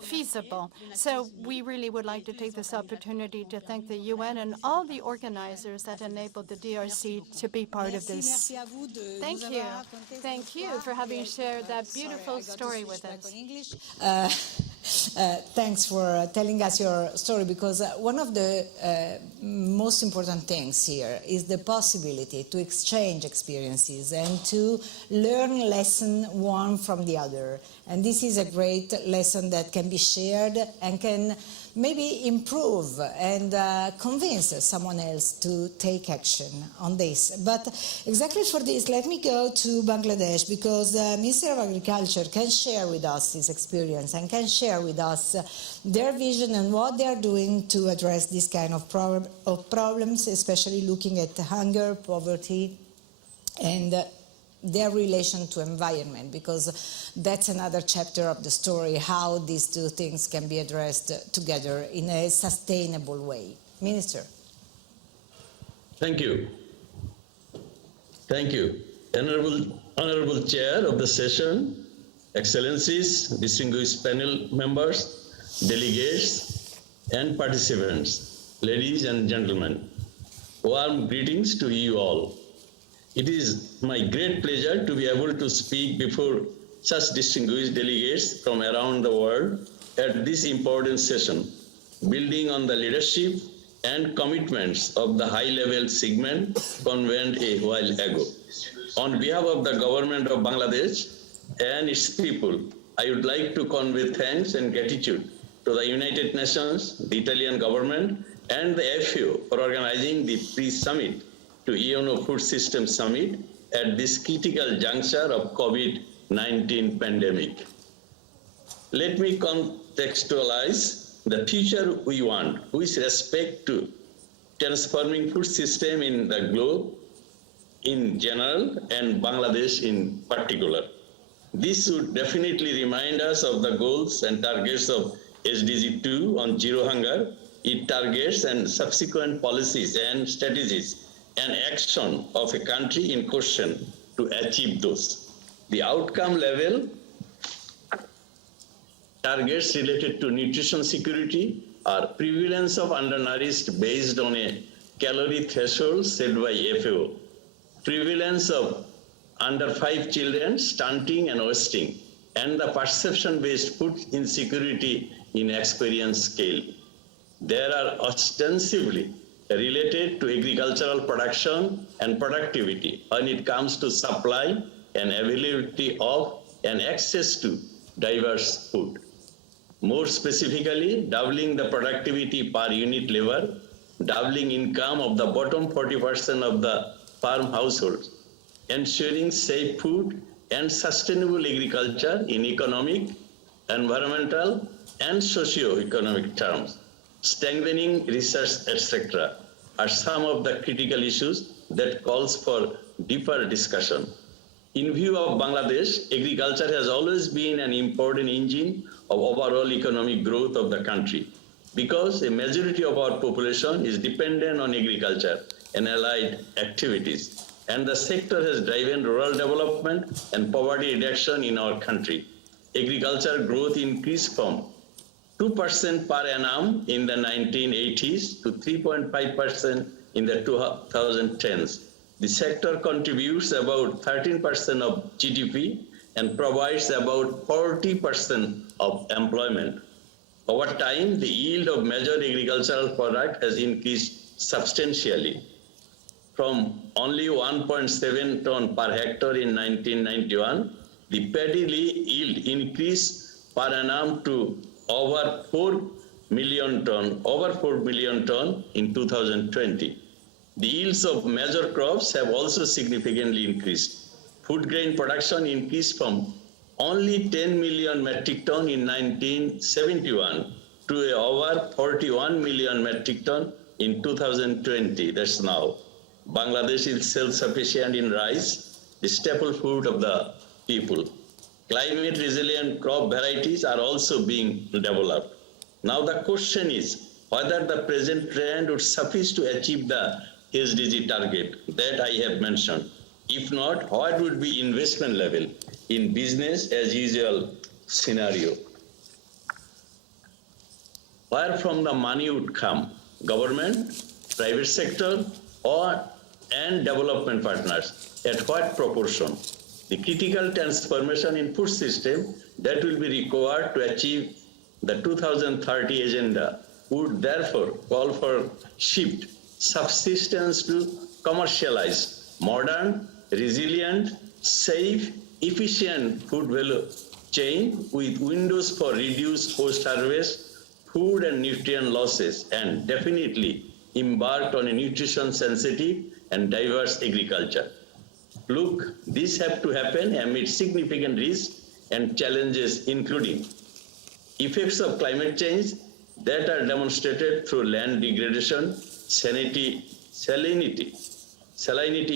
feasible. So we really would like to take this opportunity to thank the UN and all the organizers that enabled the DRC to be part of this. Thank you. Thank you for having shared that beautiful story with us. Thanks for telling us your story, because one of the most important things here is the possibility to exchange experiences and to learn lesson one from the other. And this is a great lesson that can be shared and can maybe improve and convince someone else to take action on this. But exactly for this, let me go to Bangladesh, because the Minister of Agriculture can share with us his experience and can share with us their vision and what they are doing to address this kind of problems, especially looking at hunger, poverty, and their relation to environment, because that's another chapter of the story, how these two things can be addressed together in a sustainable way. Minister. Thank you. Thank you. Honorable Chair of the session, Excellencies, distinguished panel members, delegates, and participants, ladies and gentlemen, warm greetings to you all. It is my great pleasure to be able to speak before such distinguished delegates from around the world at this important session, building on the leadership and commitments of the high-level segment convened a while ago. On behalf of the government of Bangladesh and its people, I would like to convey thanks and gratitude to the United Nations, the Italian government, and the FAO for organizing the pre-summit to UNO Food System Summit at this critical juncture of COVID-19 pandemic. Let me contextualize the future we want with respect to transforming food system in the globe in general and Bangladesh in particular. This would definitely remind us of the goals and targets of SDG 2 on zero hunger, its targets and subsequent policies and strategies and action of a country in question to achieve those. The outcome level targets related to nutrition security are prevalence of undernourished based on a calorie threshold set by FAO, prevalence of under 5 children stunting and wasting, and the perception-based food insecurity in experience scale. There are ostensibly related to agricultural production and productivity when it comes to supply and availability of and access to diverse food. More specifically, doubling the productivity per unit labor, doubling income of the bottom 40% of the farm households, ensuring safe food and sustainable agriculture in economic, environmental, and socio-economic terms, strengthening research, etc., are some of the critical issues that calls for deeper discussion. In view of Bangladesh, agriculture has always been an important engine of overall economic growth of the country because a majority of our population is dependent on agriculture and allied activities, and the sector has driven rural development and poverty reduction in our country. Agriculture growth increased from 2% per annum in the 1980s to 3.5% in the 2010s. The sector contributes about 13% of GDP and provides about 40% of employment. Over time, the yield of major agricultural product has increased substantially. From only 1.7 ton per hectare in 1991, the paddy yield increased per annum to over 4 million ton in 2020. The yields of major crops have also significantly increased. Food grain production increased from only 10 million metric ton in 1971 to over 41 million metric ton in 2020, that's now. Bangladesh is self-sufficient in rice, the staple food of the people. Climate resilient crop varieties are also being developed. Now the question is whether the present trend would suffice to achieve the SDG target that I have mentioned. If not, what would be investment level in business as usual scenario? Where from the money would come? Government, private sector, and development partners? At what proportion? The critical transformation in food system that will be required to achieve the 2030 agenda would therefore call for shift subsistence to commercialized, modern, resilient, safe, efficient food value chain with windows for reduced post-harvest food and nutrient losses, and definitely embarked on a nutrition-sensitive and diverse agriculture. Look, this have to happen amid significant risks and challenges, including effects of climate change that are demonstrated through land degradation, salinity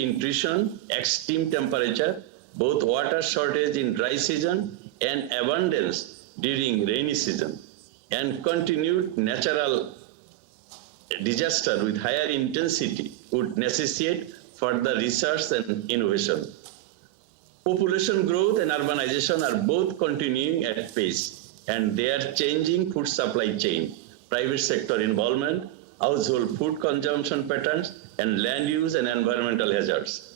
intrusion, extreme temperature, both water shortage in dry season and abundance during rainy season, and continued natural disaster with higher intensity would necessitate further research and innovation. Population growth and urbanization are both continuing at pace, and they are changing food supply chain, private sector involvement, household food consumption patterns, and land use and environmental hazards.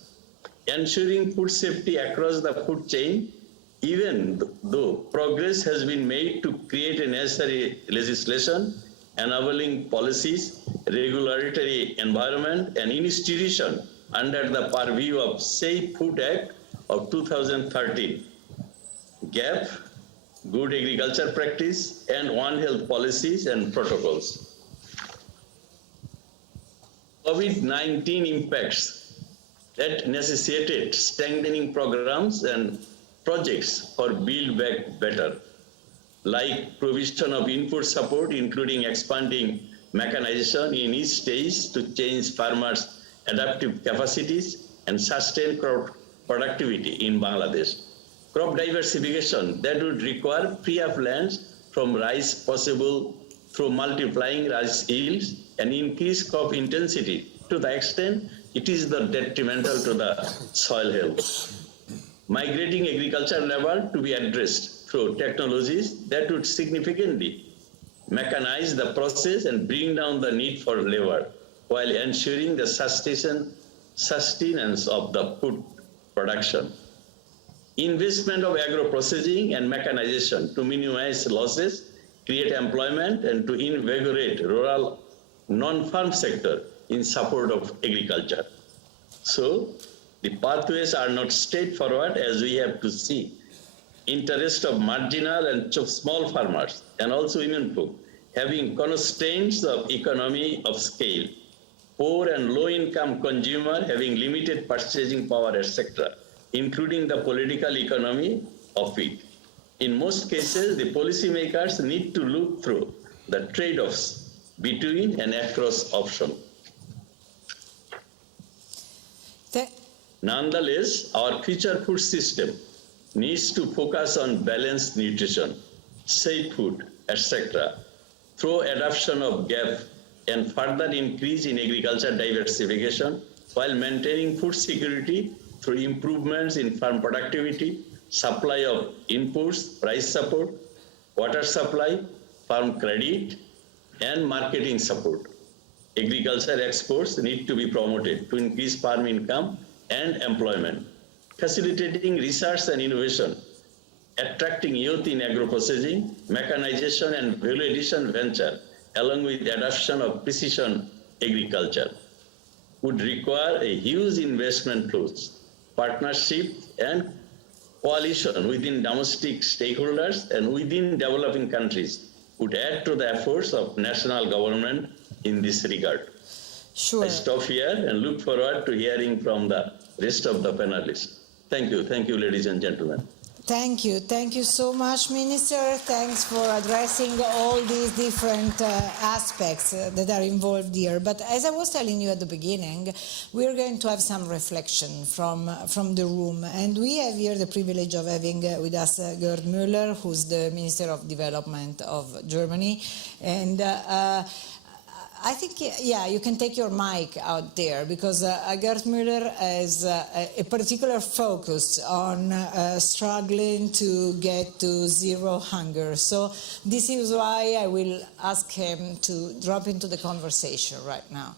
Ensuring food safety across the food chain, even though progress has been made to create a necessary legislation, enabling policies, regulatory environment, and institution under the purview of Safe Food Act of 2013, GAP, Good Agriculture Practice, and One Health policies and protocols. COVID-19 impacts that necessitated strengthening programs and projects for Build Back Better, like provision of input support, including expanding mechanization in each stage to change farmers' adaptive capacities and sustain crop productivity in Bangladesh. Crop diversification that would require free-up lands from rice possible through multiplying rice yields and increase crop intensity to the extent it is detrimental to the soil health. Migrating agriculture labor to be addressed through technologies that would significantly mechanize the process and bring down the need for labor while ensuring the sustenance of the food production. Investment of agro-processing and mechanization to minimize losses, create employment, and to invigorate rural non-farm sector in support of agriculture. So, the pathways are not straightforward, as we have to see. Interest of marginal and small farmers and also women folk having constraints of economy of scale, poor and low-income consumer having limited purchasing power, etc., including the political economy of it. In most cases, the policymakers need to look through the trade-offs between and across options. Nonetheless, our future food system needs to focus on balanced nutrition, safe food, etc., through adoption of GAP and further increase in agriculture diversification while maintaining food security through improvements in farm productivity, supply of inputs, price support, water supply, farm credit, and marketing support. Agriculture exports need to be promoted to increase farm income and employment, facilitating research and innovation, attracting youth in agro-processing, mechanization and value addition venture, along with the adoption of precision agriculture, would require a huge investment flows, partnership and coalition within domestic stakeholders and within developing countries would add to the efforts of national government in this regard. Sure. I stop here and look forward to hearing from the rest of the panelists. Thank you, ladies and gentlemen. Thank you so much, Minister. Thanks for addressing all these different aspects that are involved here. But as I was telling you at the beginning, we're going to have some reflection from the room. And we have here the privilege of having with us Gerd Müller, who's the Minister of Development of Germany. And I think, yeah, you can take your mic out there because Gerd Müller has a particular focus on struggling to get to zero hunger. So this is why I will ask him to drop into the conversation right now.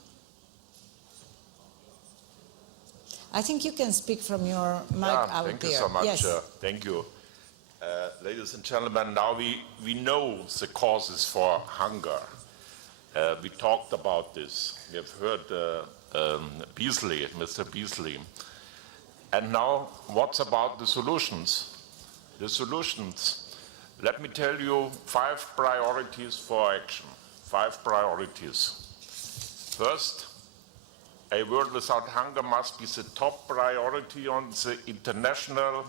I think you can speak from your mic out there. Thank you so much. Yes. Thank you. Ladies and gentlemen, now we know the causes for hunger. We talked about this. We have heard Mr. Beasley. And now, what's about the solutions? The solutions Let me tell you 5 priorities for action. 5 priorities. First, a world without hunger must be the top priority on the international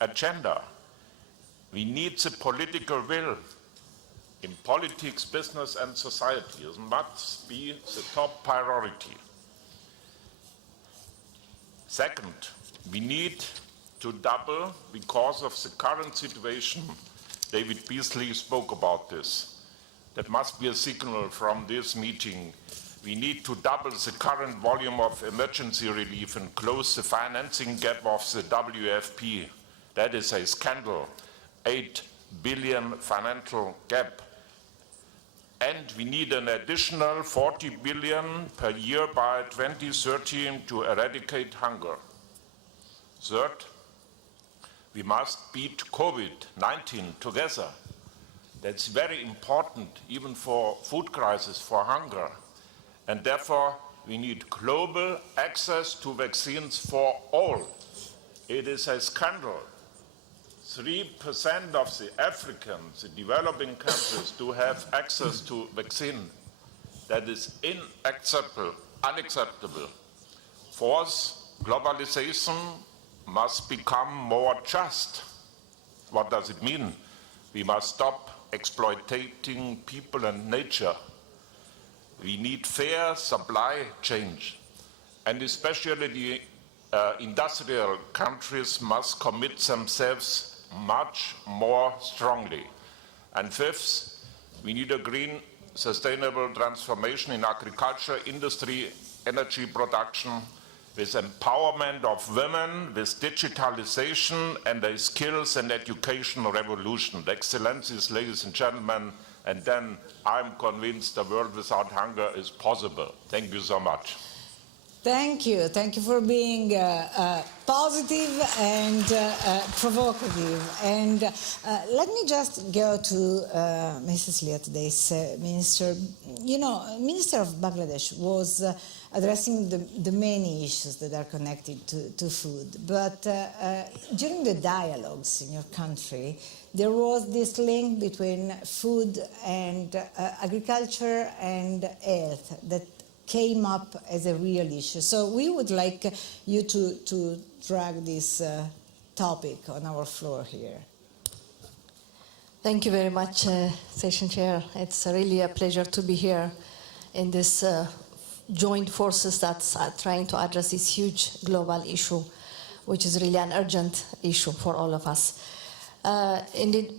agenda. We need the political will in politics, business, and society. It must be the top priority. Second, we need to double, because of the current situation, David Beasley spoke about this. That must be a signal from this meeting. We need to double the current volume of emergency relief and close the financing gap of the WFP. That is a scandal. 8 billion financial gap. And we need an additional 40 billion per year by 2030 to eradicate hunger. Third, we must beat COVID-19 together. That's very important, even for food crisis, for hunger. And therefore, we need global access to vaccines for all. It is a scandal. 3% of the Africans, the developing countries, do have access to vaccine. That is unacceptable. Fourth, globalization must become more just. What does it mean? We must stop exploiting people and nature. We need fair supply chain, and especially the industrial countries must commit themselves much more strongly. And fifth, we need a green, sustainable transformation in agriculture, industry, energy production, with empowerment of women, with digitalization and a skills and education revolution. Excellencies, ladies and gentlemen, and then I'm convinced the world without hunger is possible. Thank you so much. Thank you. Thank you for being positive and provocative. And let me just go to Mrs. Leah, today's minister. You know, Minister of Bangladesh was addressing the many issues that are connected to food. But during the dialogues in your country, there was this link between food and agriculture and health that came up as a real issue. So we would like you to drag this topic on our floor here. Thank you very much, Session Chair. It's really a pleasure to be here in this joint forces that's trying to address this huge global issue, which is really an urgent issue for all of us. Indeed,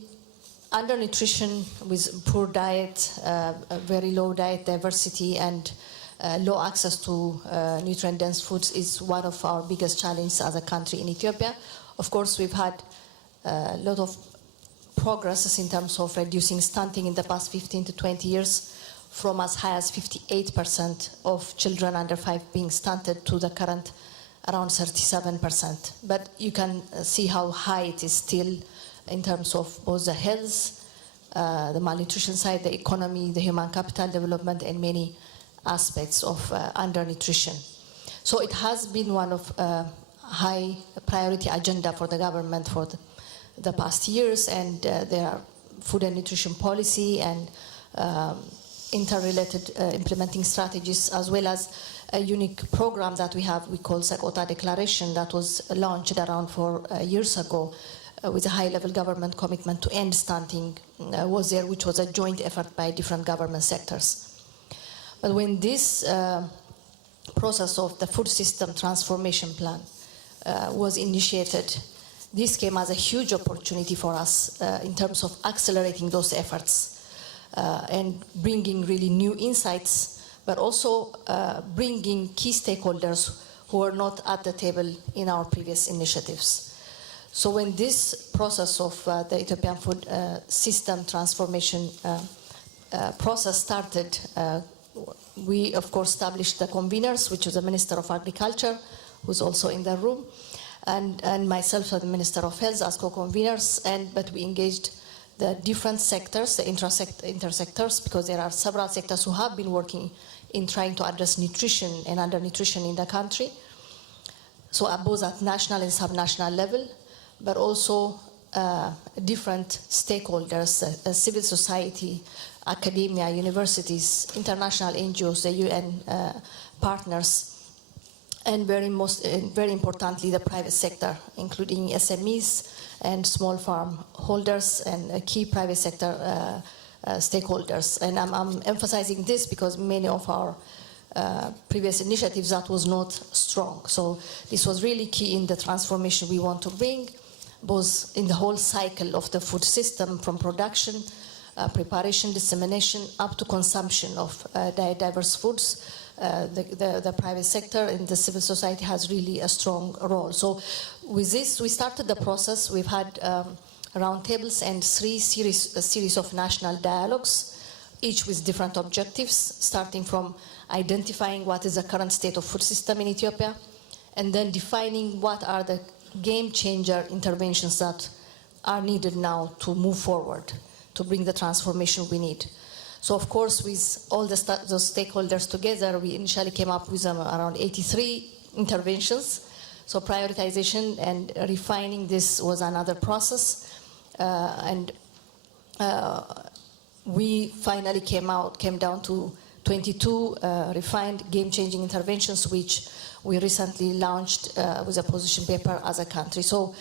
undernutrition with poor diet, very low diet diversity, and low access to nutrient-dense foods is one of our biggest challenges as a country in Ethiopia. Of course, we've had a lot of progress in terms of reducing stunting in the past 15 to 20 years, from as high as 58% of children under 5 being stunted to the current around 37%. But you can see how high it is still in terms of both the health, the malnutrition side, the economy, the human capital development, and many aspects of undernutrition. So it has been one of high priority agenda for the government for the past years, and there are food and nutrition policy and interrelated implementing strategies, as well as a unique program that we have, we call Sakota Declaration, that was launched around 4 years ago with a high-level government commitment to end stunting was there, which was a joint effort by different government sectors. But when this process of the food system transformation plan was initiated, this came as a huge opportunity for us in terms of accelerating those efforts and bringing really new insights, but also bringing key stakeholders who were not at the table in our previous initiatives. So when this process of the Ethiopian food system transformation process started, we, of course, established the Conveners, which is the Minister of Agriculture, who's also in the room, and myself as the Minister of Health as co-conveners, but we engaged the different sectors, the intersectors, because there are several sectors who have been working in trying to address nutrition and undernutrition in the country. So both at national and subnational level, but also different stakeholders, civil society, academia, universities, international NGOs, the UN partners, and very importantly, the private sector, including SMEs and small farm holders and key private sector stakeholders. And I'm emphasizing this because many of our previous initiatives, that was not strong. So this was really key in the transformation we want to bring, both in the whole cycle of the food system, from production, preparation, dissemination, up to consumption of diverse foods. The private sector and the civil society has really a strong role. So with this, we started the process. We've had roundtables and a series of national dialogues, each with different objectives, starting from identifying what is the current state of food system in Ethiopia, and then defining what are the game changer interventions that are needed now to move forward, to bring the transformation we need. So of course, with all those stakeholders together, we initially came up with around 83 interventions. So prioritization and refining this was another process. We finally came down to 22 refined game-changing interventions, which we recently launched with a position paper as a country. So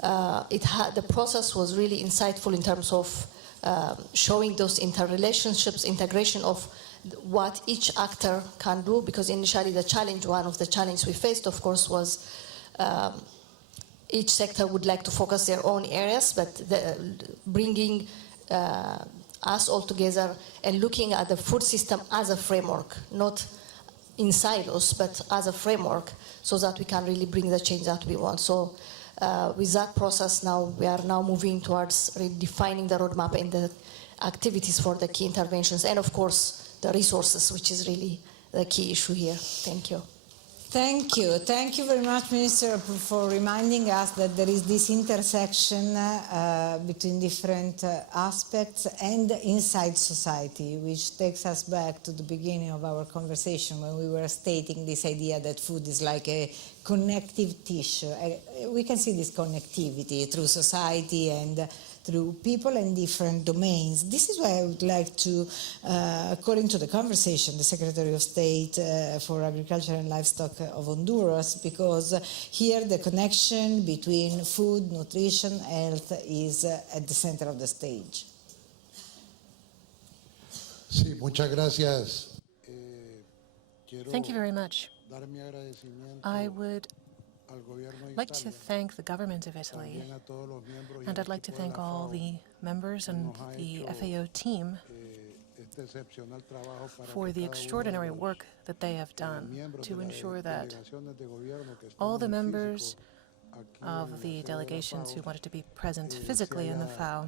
the process was really insightful in terms of showing those interrelationships, integration of what each actor can do, because initially one of the challenges we faced, of course, was each sector would like to focus their own areas, but bringing us all together and looking at the food system as a framework, not in silos, but as a framework, so that we can really bring the change that we want. So with that process now, we are now moving towards redefining the roadmap and the activities for the key interventions, and of course, the resources, which is really the key issue here. Thank you. Thank you. Thank you very much, Minister, for reminding us that there is this intersection between different aspects and inside society, which takes us back to the beginning of our conversation when we were stating this idea that food is like a connective tissue. We can see this connectivity through society and through people in different domains. This is why I would like to, according to the conversation, the Secretary of State for Agriculture and Livestock of Honduras, because here the connection between food, nutrition, health is at the center of the stage. Sí, muchas gracias. Thank you very much. I would like to thank the government of Italy, and I'd like to thank all the members and the FAO team for the extraordinary work that they have done to ensure that all the members of the delegations who wanted to be present physically in the FAO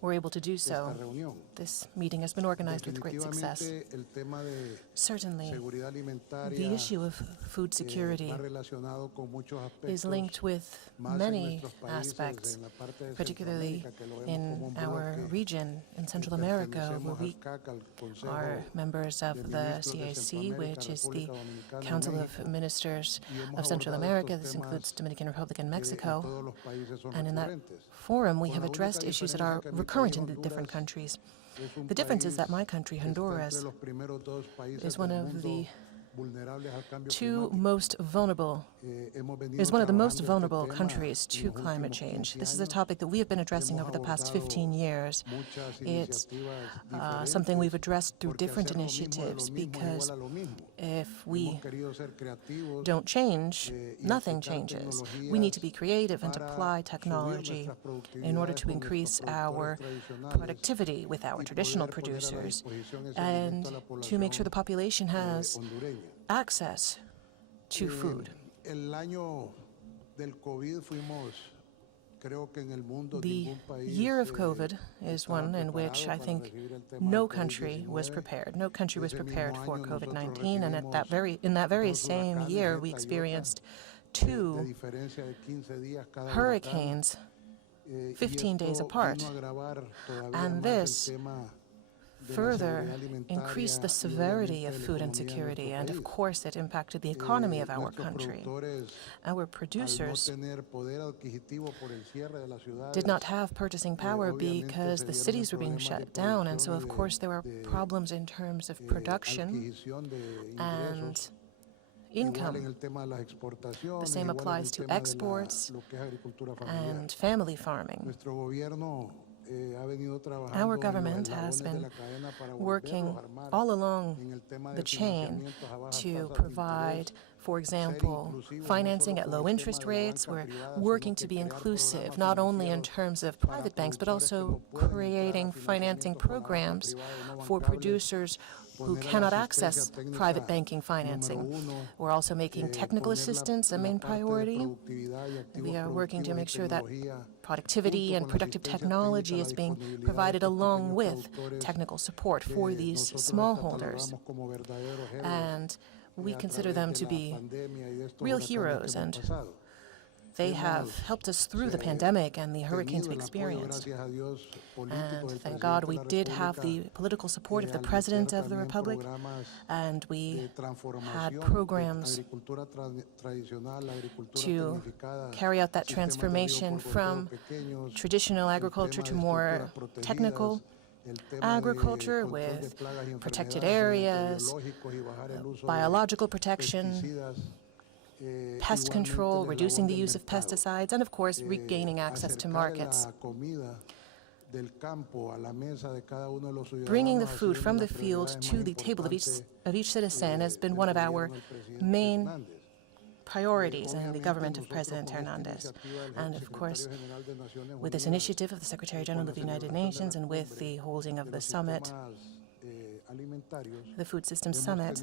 were able to do so. This meeting has been organized with great success. Certainly, the issue of food security is linked with many aspects, particularly in our region in Central America, where we are members of the CAC, which is the Council of Ministers of Central America. This includes Dominican Republic and Mexico. And in that forum, we have addressed issues that are recurrent in the different countries. The difference is that my country, Honduras, is one of the most vulnerable countries to climate change. This is a topic that we have been addressing over the past 15 years. It's something we've addressed through different initiatives, because if we don't change, nothing changes. We need to be creative and apply technology in order to increase our productivity with our traditional producers and to make sure the population has access to food. The year of COVID is one in which I think no country was prepared. No country was prepared for COVID-19, and in that very same year, we experienced 2 hurricanes 15 days apart. And this further increased the severity of food insecurity, and of course it impacted the economy of our country. Our producers did not have purchasing power because the cities were being shut down, and so of course there were problems in terms of production and income. The same applies to exports and family farming. Our government has been working all along the chain to provide, for example, financing at low interest rates. We're working to be inclusive, not only in terms of private banks, but also creating financing programs for producers who cannot access private banking financing. We're also making technical assistance a main priority. We are working to make sure that productivity and productive technology is being provided along with technical support for these smallholders. And we consider them to be real heroes, and they have helped us through the pandemic and the hurricanes we experienced. And thank God we did have the political support of the President of the Republic, and we had programs to carry out that transformation from traditional agriculture to more technical agriculture with protected areas, biological protection, pest control, reducing the use of pesticides, and of course regaining access to markets. Bringing the food from the field to the table of each citizen has been one of our main priorities in the government of President Hernandez. And of course, with this initiative of the Secretary General of the United Nations and with the holding of the summit, the Food Systems Summit,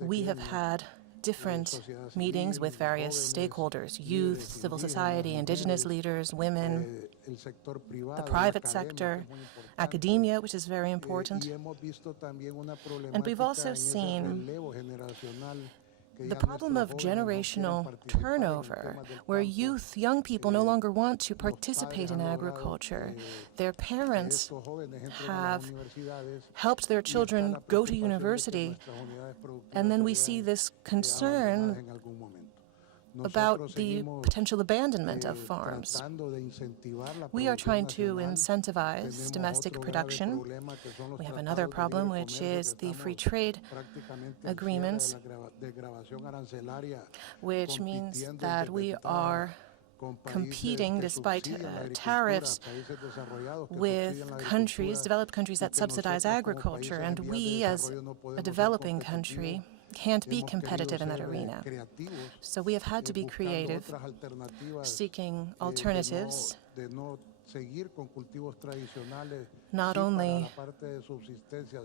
we have had different meetings with various stakeholders: youth, civil society, indigenous leaders, women, the private sector, academia, which is very important. And we've also seen the problem of generational turnover, where young people no longer want to participate in agriculture. Their parents have helped their children go to university, and then we see this concern about the potential abandonment of farms. We are trying to incentivize domestic production. We have another problem, which is the free trade agreements, which means that we are competing, despite tariffs, with countries, developed countries that subsidize agriculture, and we, as a developing country, can't be competitive in that arena. So we have had to be creative, seeking alternatives, not only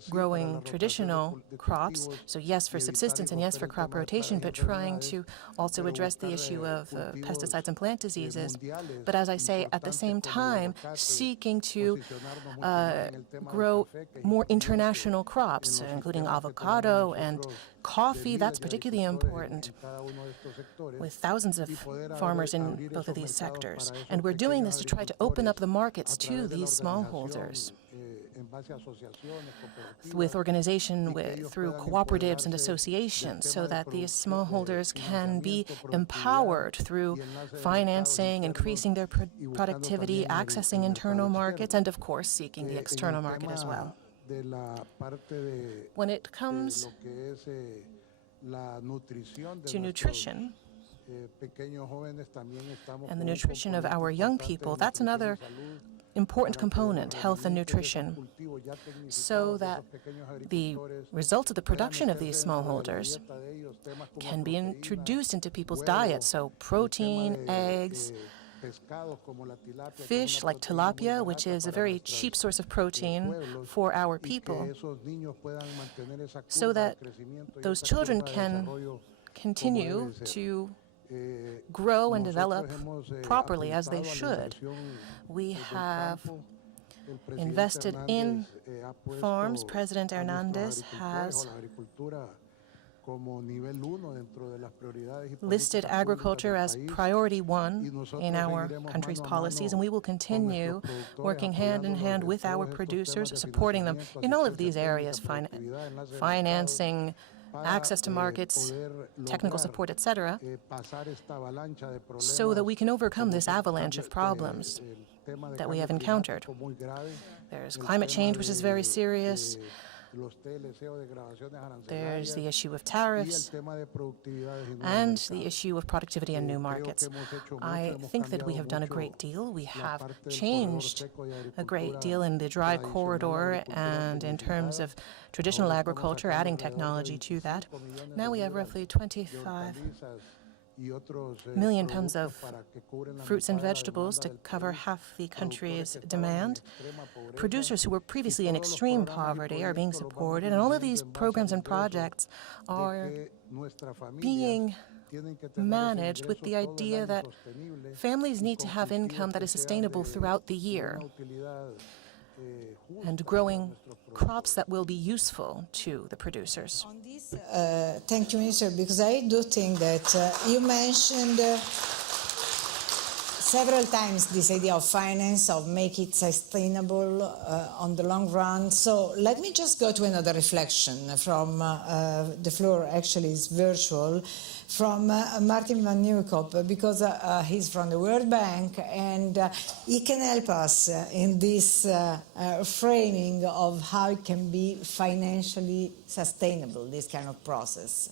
growing traditional crops, so yes for subsistence and yes for crop rotation, but trying to also address the issue of pesticides and plant diseases. But as I say, at the same time, seeking to grow more international crops, including avocado and coffee. That's particularly important, with thousands of farmers in both of these sectors. And we're doing this to try to open up the markets to these smallholders with organization, through cooperatives and associations, so that these smallholders can be empowered through financing, increasing their productivity, accessing internal markets, and of course seeking the external market as well. When it comes to nutrition and the nutrition of our young people, that's another important component, health and nutrition, so that the results of the production of these smallholders can be introduced into people's diets. So protein, eggs, fish like tilapia, which is a very cheap source of protein for our people, so that those children can continue to grow and develop properly as they should. We have invested in farms. President Hernandez has listed agriculture as priority 1 in our country's policies, and we will continue working hand in hand with our producers, supporting them in all of these areas, financing, access to markets, technical support, etc., so that we can overcome this avalanche of problems that we have encountered. There's climate change, which is very serious. There's the issue of tariffs and the issue of productivity and new markets. I think that we have done a great deal. We have changed a great deal in the dry corridor and in terms of traditional agriculture, adding technology to that. Now we have roughly 25 million tons of fruits and vegetables to cover half the country's demand. Producers who were previously in extreme poverty are being supported, and all of these programs and projects are being managed with the idea that families need to have income that is sustainable throughout the year and growing crops that will be useful to the producers. Thank you, Minister, because I do think that you mentioned several times this idea of finance, of make it sustainable on the long run. So let me just go to another reflection from the floor, actually is virtual, from Martin van Nieuwkoop, because he's from the World Bank, and he can help us in this framing of how it can be financially sustainable, this kind of process.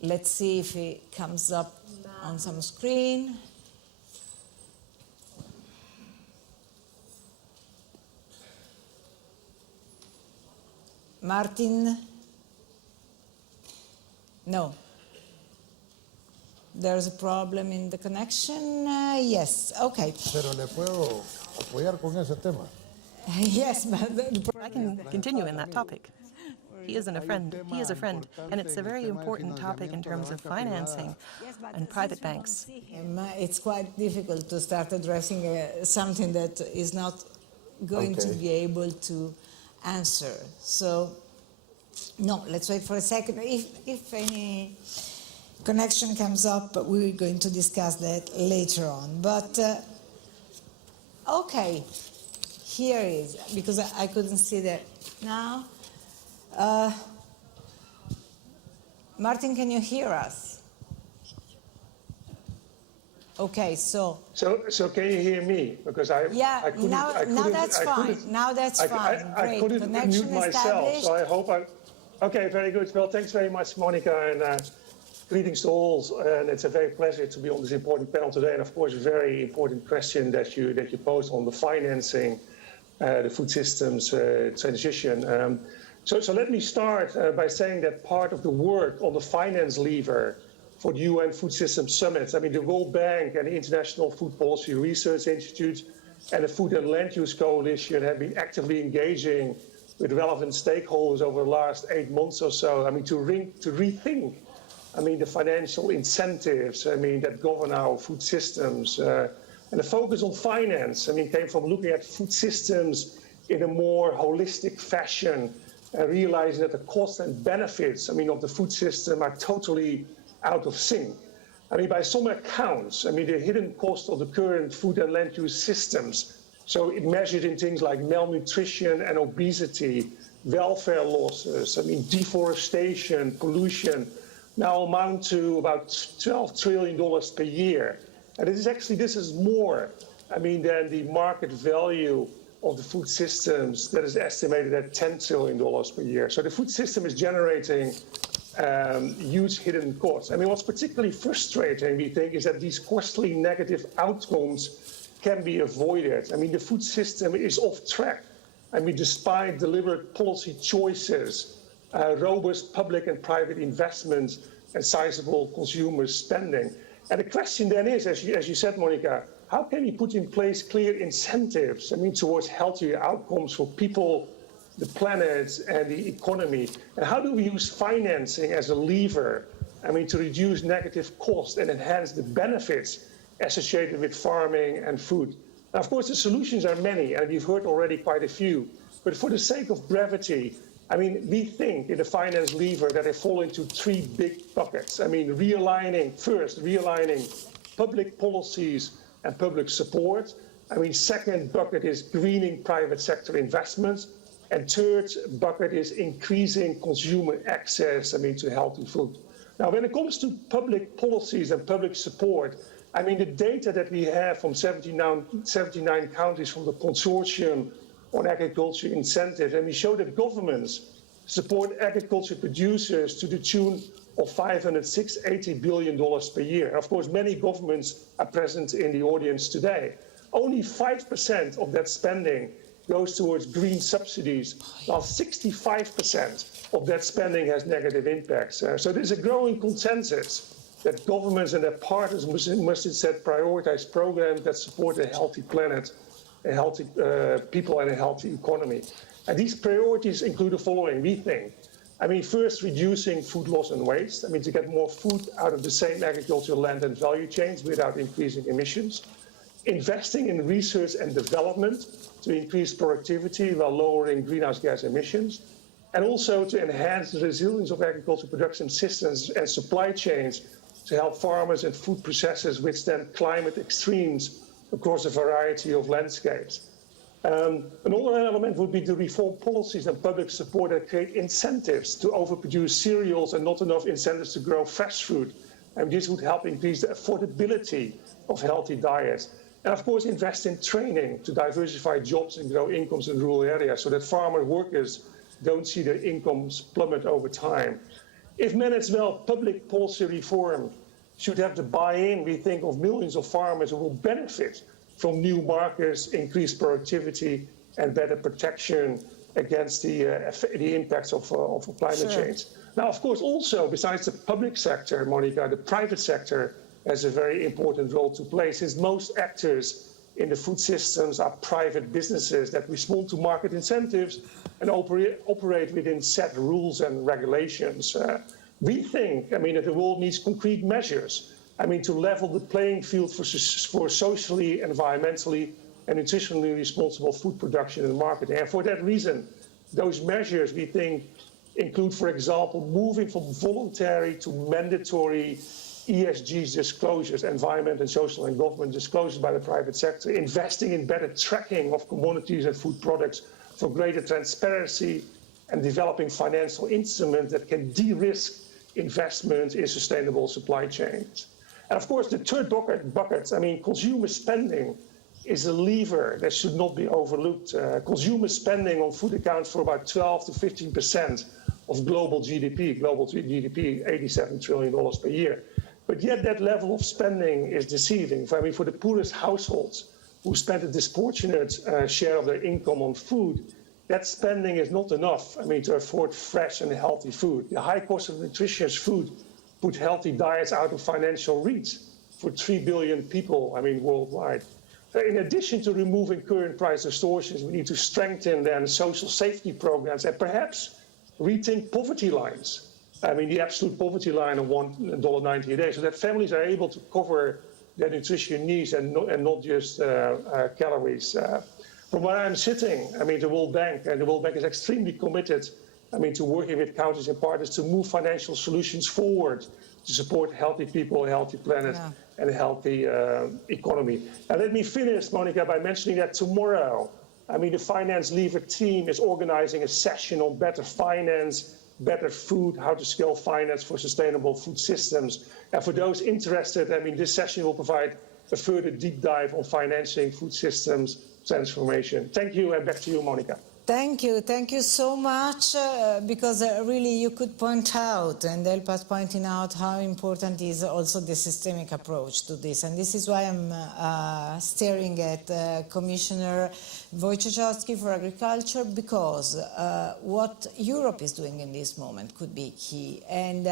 Let's see if it comes up on some screen. Martin? No. There's a problem in the connection. Yes, okay. Pero le puedo apoyar con ese tema. Yes, but I can continue in that topic. He is a friend, and it's a very important topic in terms of financing and private banks. It's quite difficult to start addressing something that is not going to be able to answer. So, no, let's wait for a second. If any connection comes up, we're going to discuss that later on. But, okay, here is, because I couldn't see that now. Martin, can you hear us? Okay, so can you hear me? Because I couldn't. Now that's fine. Now that's fine. Great. I couldn't mute myself, so I hope I. Okay, very good. Well, thanks very much, Monica, and greetings to all. And it's a very pleasure to be on this important panel today. And of course, a very important question that you posed on the financing, the food systems transition. So let me start by saying that part of the work on the finance lever for the UN Food Systems Summit, I mean, the World Bank and the International Food Policy Research Institute and the Food and Land Use Coalition have been actively engaging with relevant stakeholders over the last 8 months or so, I mean, to rethink, I mean, the financial incentives, I mean, that govern our food systems. And the focus on finance, I mean, came from looking at food systems in a more holistic fashion, realizing that the costs and benefits, I mean, of the food system are totally out of sync. I mean, by some accounts, I mean, the hidden cost of the current food and land use systems, so it measured in things like malnutrition and obesity, welfare losses, I mean, deforestation, pollution, now amount to about $12 trillion per year. And this is more, I mean, than the market value of the food systems that is estimated at $10 trillion per year. So the food system is generating huge hidden costs. I mean, what's particularly frustrating, we think, is that these costly negative outcomes can be avoided. I mean, the food system is off track. I mean, despite deliberate policy choices, robust public and private investments, and sizable consumer spending. And the question then is, as you said, Monica, how can we put in place clear incentives, I mean, towards healthier outcomes for people, the planet, and the economy? And how do we use financing as a lever, I mean, to reduce negative costs and enhance the benefits associated with farming and food? Now, of course, the solutions are many, and we've heard already quite a few. But for the sake of brevity, I mean, we think in the finance lever that they fall into three big buckets. I mean, realigning public policies and public support. I mean, second bucket is greening private sector investments. And third bucket is increasing consumer access, to healthy food. Now, when it comes to public policies and public support, I mean, the data that we have from 79 countries from the consortium on agriculture incentives, and we show that governments support agriculture producers to the tune of $580 billion per year. Of course, many governments are present in the audience today. Only 5% of that spending goes towards green subsidies, while 65% of that spending has negative impacts. So there's a growing consensus that governments and their partners must instead prioritize programs that support a healthy planet, a healthy people, and a healthy economy. And these priorities include the following, we think. First, reducing food loss and waste. To get more food out of the same agricultural land and value chains without increasing emissions. Investing in research and development to increase productivity while lowering greenhouse gas emissions, and also to enhance the resilience of agricultural production systems and supply chains to help farmers and food processors withstand climate extremes across a variety of landscapes. Another element would be to reform policies and public support that create incentives to overproduce cereals and not enough incentives to grow fresh food. And this would help increase the affordability of healthy diets. And of course, invest in training to diversify jobs and grow incomes in rural areas so that farmer workers don't see their incomes plummet over time. If managed well, public policy reform should have the buy-in, we think, of millions of farmers who will benefit from new markets, increased productivity, and better protection against the impacts of climate change. Now, of course, also, besides the public sector, Monica, the private sector has a very important role to play, since most actors in the food systems are private businesses that respond to market incentives and operate within set rules and regulations. We think, that the world needs concrete measures, to level the playing field for socially, environmentally, and nutritionally responsible food production and marketing. And for that reason, those measures, we think, include, for example, moving from voluntary to mandatory ESG disclosures, environment and social and government disclosures by the private sector, investing in better tracking of commodities and food products for greater transparency, and developing financial instruments that can de-risk investment in sustainable supply chains. And of course, the third bucket, consumer spending is a lever that should not be overlooked. Consumer spending on food accounts for about 12 to 15% of global GDP. Global GDP, $87 trillion per year. But yet that level of spending is deceiving. For the poorest households who spend a disproportionate share of their income on food, that spending is not enough, to afford fresh and healthy food. The high cost of nutritious food put healthy diets out of financial reach for 3 billion people, worldwide. In addition to removing current price distortions, we need to strengthen then social safety programs and perhaps rethink poverty lines. The absolute poverty line of $1.90 a day, so that families are able to cover their nutrition needs and not just calories. From where I'm sitting, the World Bank, and the World Bank is extremely committed, to working with countries and partners to move financial solutions forward to support healthy people, a healthy planet, and a healthy economy. And let me finish, Monica, by mentioning that tomorrow, the Finance Lever team is organizing a session on better finance, better food, how to scale finance for sustainable food systems. And for those interested, this session will provide a further deep dive on financing food systems transformation. Thank you, and back to you, Monica. Thank you so much, because really you could point out and help us pointing out how important is also the systemic approach to this. And this is why I'm staring at Commissioner Wojciechowski for Agriculture, because what Europe is doing in this moment could be key. And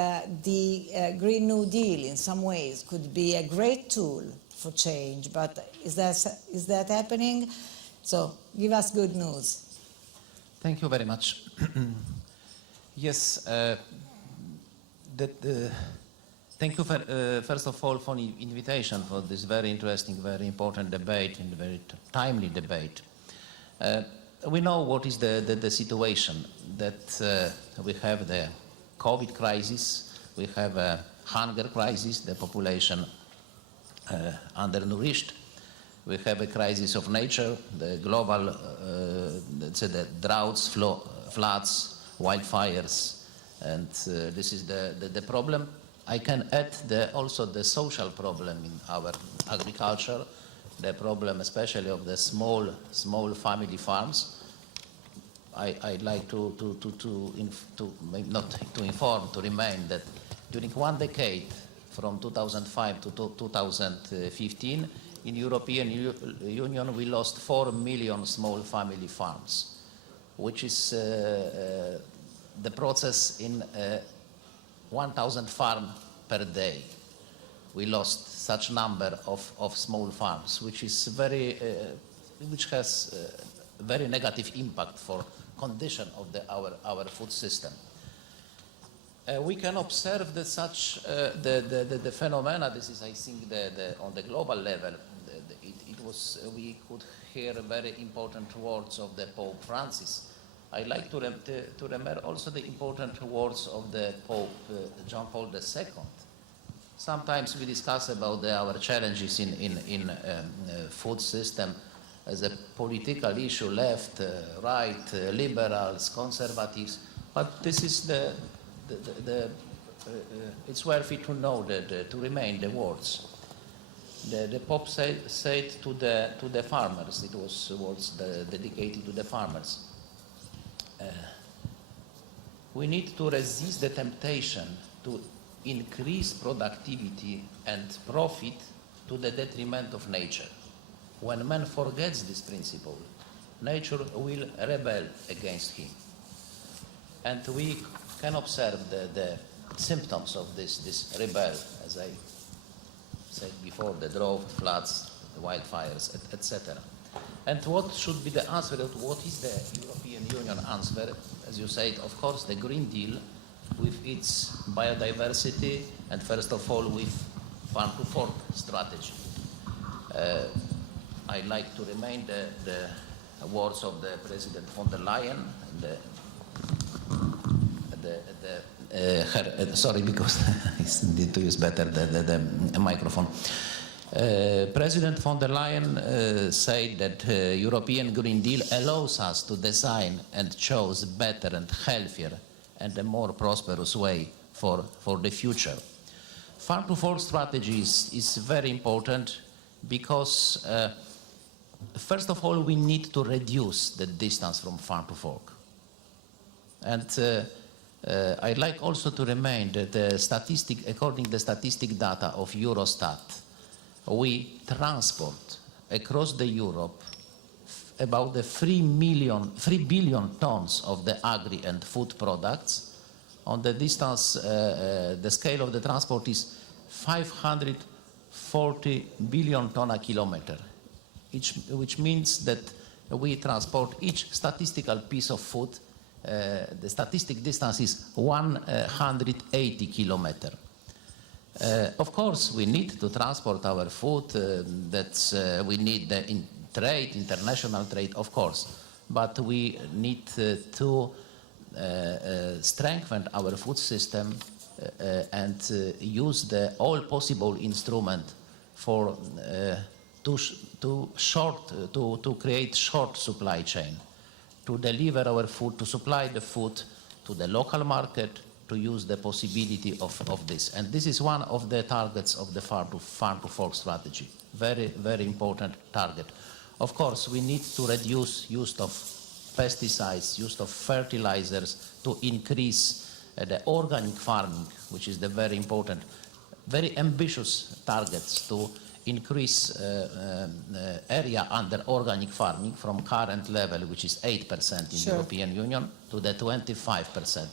the Green New Deal in some ways could be a great tool for change. But is that happening? So give us good news. Thank you very much. Yes, thank you first of all for the invitation for this very interesting, very important debate and very timely debate. we know what is the situation, that we have the COVID crisis, we have a hunger crisis, the population undernourished, we have a crisis of nature, the global the droughts, floods, wildfires, and this is the problem. I can add also the social problem in our agriculture, the problem especially of the small family farms. I'd like to remind that during one decade, from 2005 to 2015, in European Union we lost 4 million small family farms, which is the process in 1,000 farms per day. We lost such number of small farms, which is which has a very negative impact for condition of our food system. We can observe that such the phenomena. This is, I think, on the global level. We could hear very important words of the Pope Francis. I'd like to remember also the important words of the Pope John Paul II. Sometimes we discuss about our challenges in food system as a political issue, left, right, liberals, conservatives, but this is it's worthy to know to remain the words. The Pope said to the farmers, it was words dedicated to the farmers. We need to resist the temptation to increase productivity and profit to the detriment of nature. When man forgets this principle, nature will rebel against him. And we can observe the symptoms of this rebel, as I said before, the drought, floods, the wildfires, etc. And what should be the answer? What is the European Union answer? As you said, of course, the Green Deal with its biodiversity and first of all with farm to fork strategy. I like to remind the words of the President von der Leyen, sorry, because I need to use better the microphone. President von der Leyen said that European Green Deal allows us to design and choose better and healthier and a more prosperous way for the future. Farm to fork strategy is very important because first of all we need to reduce the distance from farm to fork. And I'd like also to remind that according to the statistic data of Eurostat, we transport across the Europe about the 3 billion tons of the agri and food products. On the distance, the scale of the transport is 540 billion ton a kilometer, which means that we transport each statistical piece of food. The statistic distance is 180 kilometers. Of course, we need to transport our food. We need the international trade, of course, but we need to strengthen our food system and use all possible instrument for to create short supply chain, to deliver our food, to supply the food to the local market, to use the possibility of this. And this is one of the targets of the farm to fork strategy. Very, very important target. Of course, we need to reduce use of pesticides, use of fertilizers, to increase the organic farming, which is the very important, very ambitious targets to increase area under organic farming from current level, which is 8% in the European Union, to the 25%.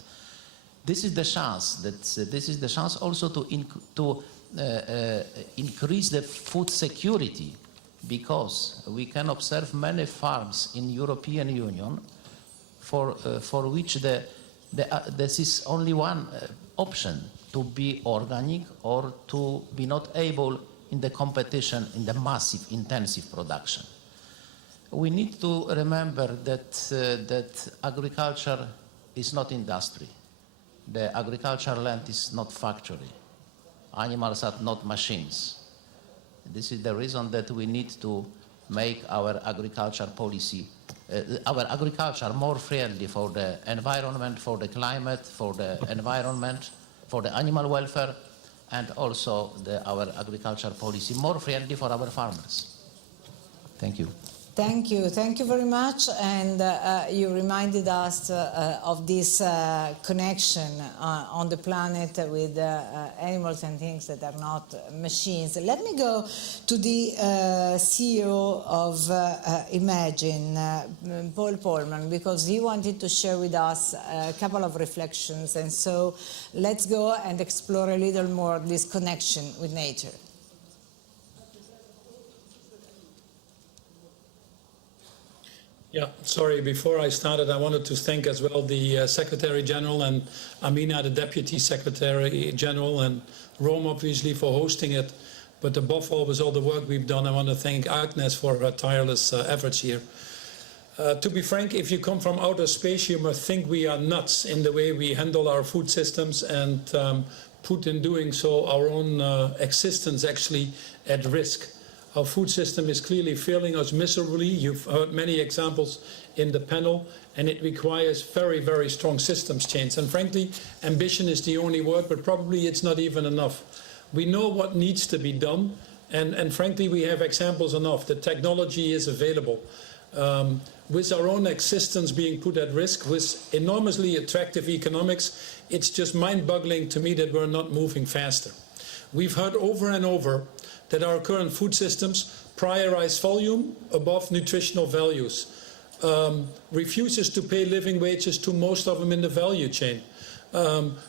This is the chance. This is the chance also to increase the food security, because we can observe many farms in European Union for which this is only one option, to be organic or to be not able in the competition in the massive intensive production. We need to remember that, that agriculture is not industry. The agricultural land is not factory. Animals are not machines. This is the reason that we need to make our agriculture policy, our agriculture more friendly for the environment, for the climate, for the environment, for the animal welfare, and also our agriculture policy more friendly for our farmers. Thank you. Thank you very much. And you reminded us of this connection on the planet with animals and things that are not machines. Let me go to the CEO of Imagine, Paul Portman, because he wanted to share with us a couple of reflections. And so let's go and explore a little more this connection with nature. Yeah, sorry, before I started, I wanted to thank as well the Secretary General and Amina, the Deputy Secretary General, and Rome, obviously, for hosting it. But above all, with all the work we've done, I want to thank Agnes for her tireless efforts here. To be frank, if you come from outer space, you must think we are nuts in the way we handle our food systems and put in doing so our own existence actually at risk. Our food system is clearly failing us miserably. You've heard many examples in the panel, and it requires very, very strong systems change. And frankly, ambition is the only word, but probably it's not even enough. We know what needs to be done, and frankly, we have examples enough. The technology is available. With our own existence being put at risk, with enormously attractive economics, it's just mind-boggling to me that we're not moving faster. We've heard over and over that our current food systems prioritize volume above nutritional values, refuses to pay living wages to most of them in the value chain,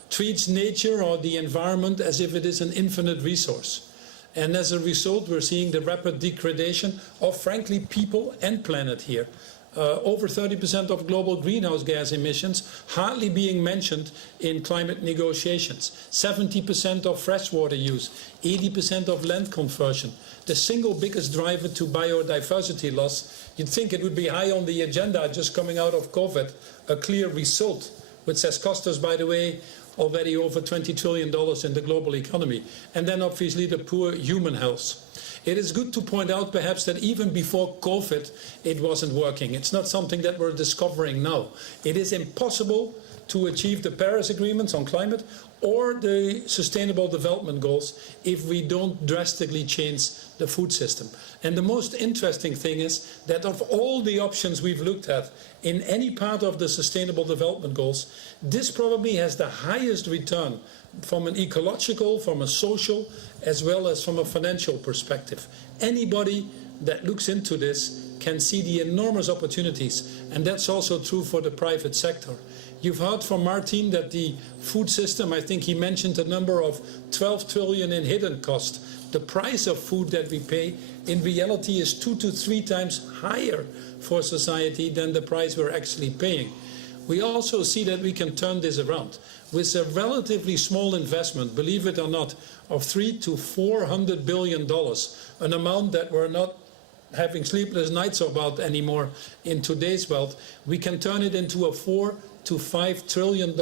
treats nature or the environment as if it is an infinite resource. And as a result, we're seeing the rapid degradation of, frankly, people and planet here. Over 30% of global greenhouse gas emissions hardly being mentioned in climate negotiations. 70% of freshwater use, 80% of land conversion. The single biggest driver to biodiversity loss. You'd think it would be high on the agenda just coming out of COVID, a clear result, which has cost us, by the way, already over $20 trillion in the global economy. And then obviously the poor human health. It is good to point out perhaps that even before COVID, it wasn't working. It's not something that we're discovering now. It is impossible to achieve the Paris agreements on climate or the Sustainable Development Goals if we don't drastically change the food system. And the most interesting thing is that of all the options we've looked at in any part of the Sustainable Development Goals, this probably has the highest return from an ecological, from a social, as well as from a financial perspective. Anybody that looks into this can see the enormous opportunities, and that's also true for the private sector. You've heard from Martin that the food system, I think he mentioned a number of 12 trillion in hidden cost. The price of food that we pay in reality is 2 to 3 times higher for society than the price we're actually paying. We also see that we can turn this around. With a relatively small investment, believe it or not, of $300 to $400 billion, an amount that we're not having sleepless nights about anymore in today's world, we can turn it into a $4 to $5 trillion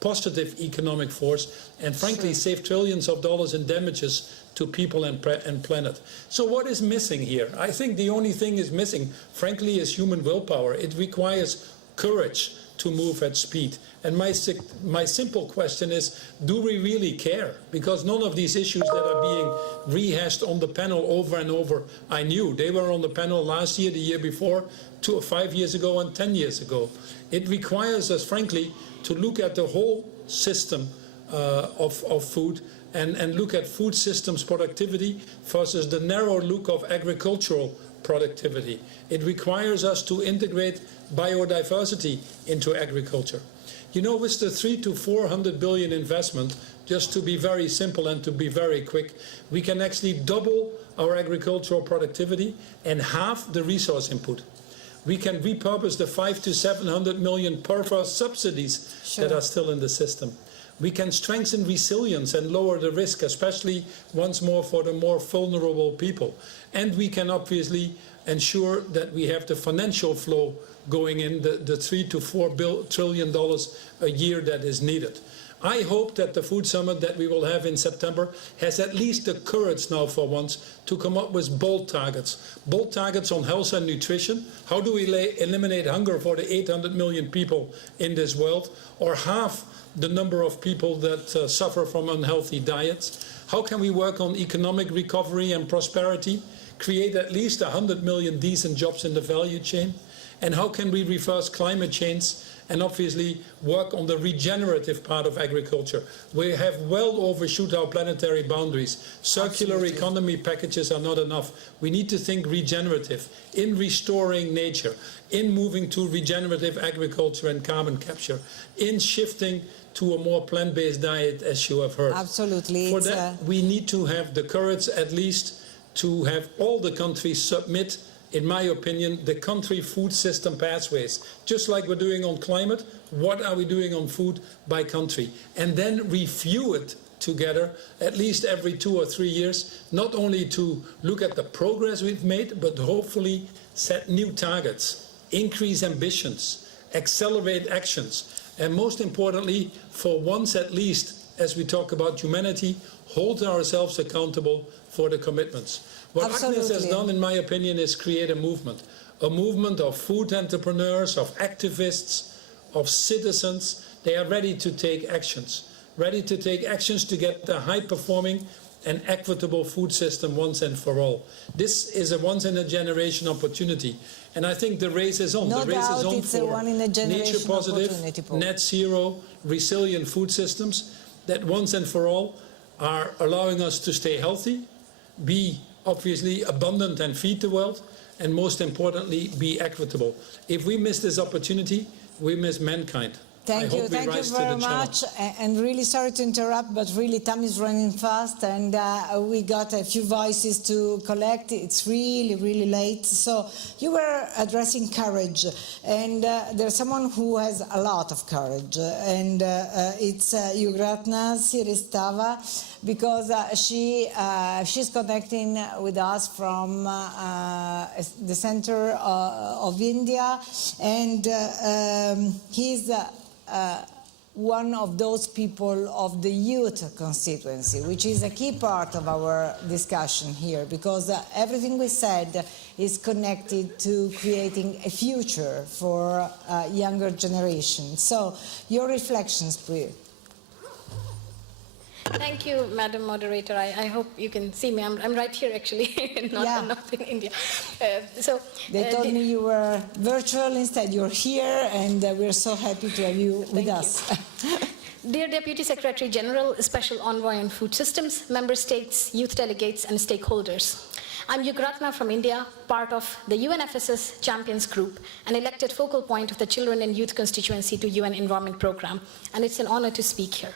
positive economic force, and frankly save trillions of dollars in damages to people and planet. So what is missing here? I think the only thing is missing, frankly, is human willpower. It requires courage to move at speed. And my simple question is, do we really care? Because none of these issues that are being rehashed on the panel over and over, I knew. They were on the panel last year, the year before, 5 years ago and 10 years ago. It requires us, frankly, to look at the whole system of food and look at food systems productivity versus the narrow look of agricultural productivity. It requires us to integrate biodiversity into agriculture. You know, with the 300 to 400 billion investment, just to be very simple and to be very quick, we can actually double our agricultural productivity and halve the resource input. We can repurpose the 500 to 700 million perverse subsidies that are still in the system. We can strengthen resilience and lower the risk, especially once more for the more vulnerable people. And we can obviously ensure that we have the financial flow going in, the $3 to $4 trillion a year that is needed. I hope that the food summit that we will have in September has at least the courage now for once to come up with bold targets on health and nutrition. How do we eliminate hunger for the 800 million people in this world, or half the number of people that suffer from unhealthy diets? How can we work on economic recovery and prosperity, create at least 100 million decent jobs in the value chain? And how can we reverse climate change and obviously work on the regenerative part of agriculture? We have well overshoot our planetary boundaries. Circular economy packages are not enough. We need to think regenerative in restoring nature, in moving to regenerative agriculture and carbon capture, in shifting to a more plant-based diet, as you have heard. Absolutely. For that, we need to have the courage at least to have all the countries submit, in my opinion, the country food system pathways. Just like we're doing on climate, what are we doing on food by country? And then review it together at least every 2 or 3 years, not only to look at the progress we've made, but hopefully set new targets, increase ambitions, accelerate actions, and most importantly, for once at least, as we talk about humanity, hold ourselves accountable for the commitments. What Agnes has done, in my opinion, is create a movement of food entrepreneurs, of activists, of citizens. They are ready to take actions to get a high-performing and equitable food system once and for all. This is a once-in-a-generation opportunity, and I think the race is on. No the race doubt is on it's for a one-in-a-generation nature-positive, net zero, resilient food systems that once and for all are allowing us to stay healthy, be obviously abundant and feed the world, and most importantly, be equitable. If we miss this opportunity, we miss mankind. Thank you very much. And really sorry to interrupt, but really time is running fast, and we got a few voices to collect. It's really, really late. So you were addressing courage, and there's someone who has a lot of courage, and it's Ugratna Siristava, because she's connecting with us from the center of India, and he's one of those people of the youth constituency, which is a key part of our discussion here, because everything we said is connected to creating a future for younger generations. So your reflections, please. Thank you, Madam Moderator. I hope you can see me. I'm right here, actually, not in India. They told me you were virtual instead. You're here, and we're so happy to have you with us. Dear Deputy Secretary General, Special Envoy on Food Systems, Member States, youth delegates, and stakeholders. I'm Ugratna from India, part of the UNFSS Champions Group, an elected focal point of the Children and Youth Constituency to UN Environment Programme, and it's an honor to speak here.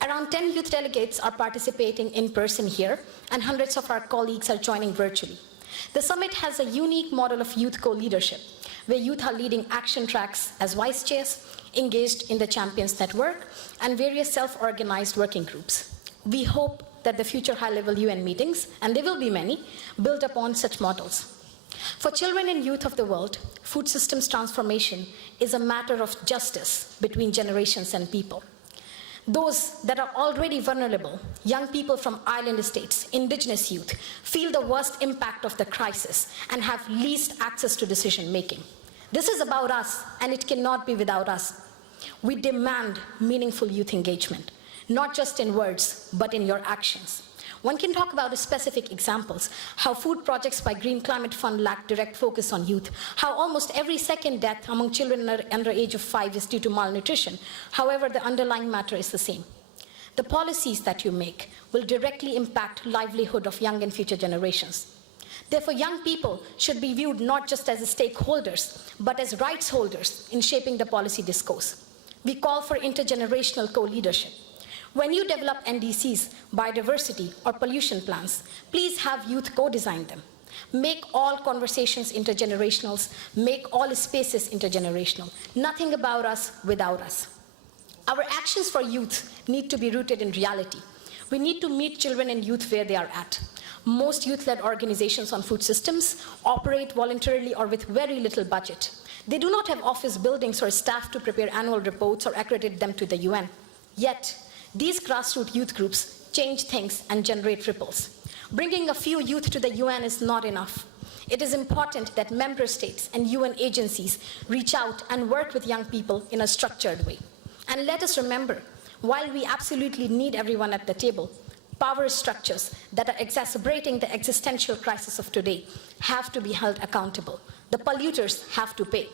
Around 10 youth delegates are participating in person here, and hundreds of our colleagues are joining virtually. The summit has a unique model of youth co-leadership, where youth are leading action tracks as vice chairs, engaged in the Champions Network, and various self-organized working groups. We hope that the future high-level UN meetings, and there will be many, build upon such models. For children and youth of the world, food systems transformation is a matter of justice between generations and people. Those that are already vulnerable, young people from island states, indigenous youth, feel the worst impact of the crisis and have least access to decision making. This is about us, and it cannot be without us. We demand meaningful youth engagement, not just in words, but in your actions. One can talk about specific examples, how food projects by Green Climate Fund lack direct focus on youth, how almost every second death among children under age of 5 is due to malnutrition. However, the underlying matter is the same. The policies that you make will directly impact livelihood of young and future generations. Therefore, young people should be viewed not just as stakeholders, but as rights holders in shaping the policy discourse. We call for intergenerational co-leadership. When you develop NDCs, biodiversity, or pollution plans, please have youth co-design them. Make all conversations intergenerational, make all spaces intergenerational. Nothing about us without us. Our actions for youth need to be rooted in reality. We need to meet children and youth where they are at. Most youth-led organizations on food systems operate voluntarily or with very little budget. They do not have office buildings or staff to prepare annual reports or accredit them to the UN. Yet, these grassroots youth groups change things and generate ripples. Bringing a few youth to the UN is not enough. It is important that member states and UN agencies reach out and work with young people in a structured way. And let us remember, while we absolutely need everyone at the table, power structures that are exacerbating the existential crisis of today have to be held accountable. The polluters have to pay.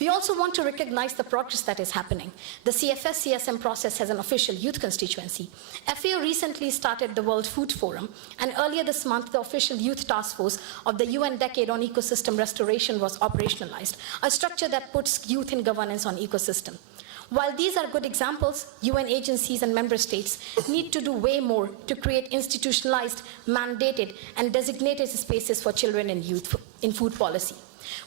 We also want to recognize the progress that is happening. The CFS-CSM process has an official youth constituency. FAO recently started the World Food Forum, and earlier this month, the official youth task force of the UN Decade on Ecosystem Restoration was operationalized, a structure that puts youth in governance on ecosystem. While these are good examples, UN agencies and member states need to do way more to create institutionalized, mandated, and designated spaces for children and youth in food policy.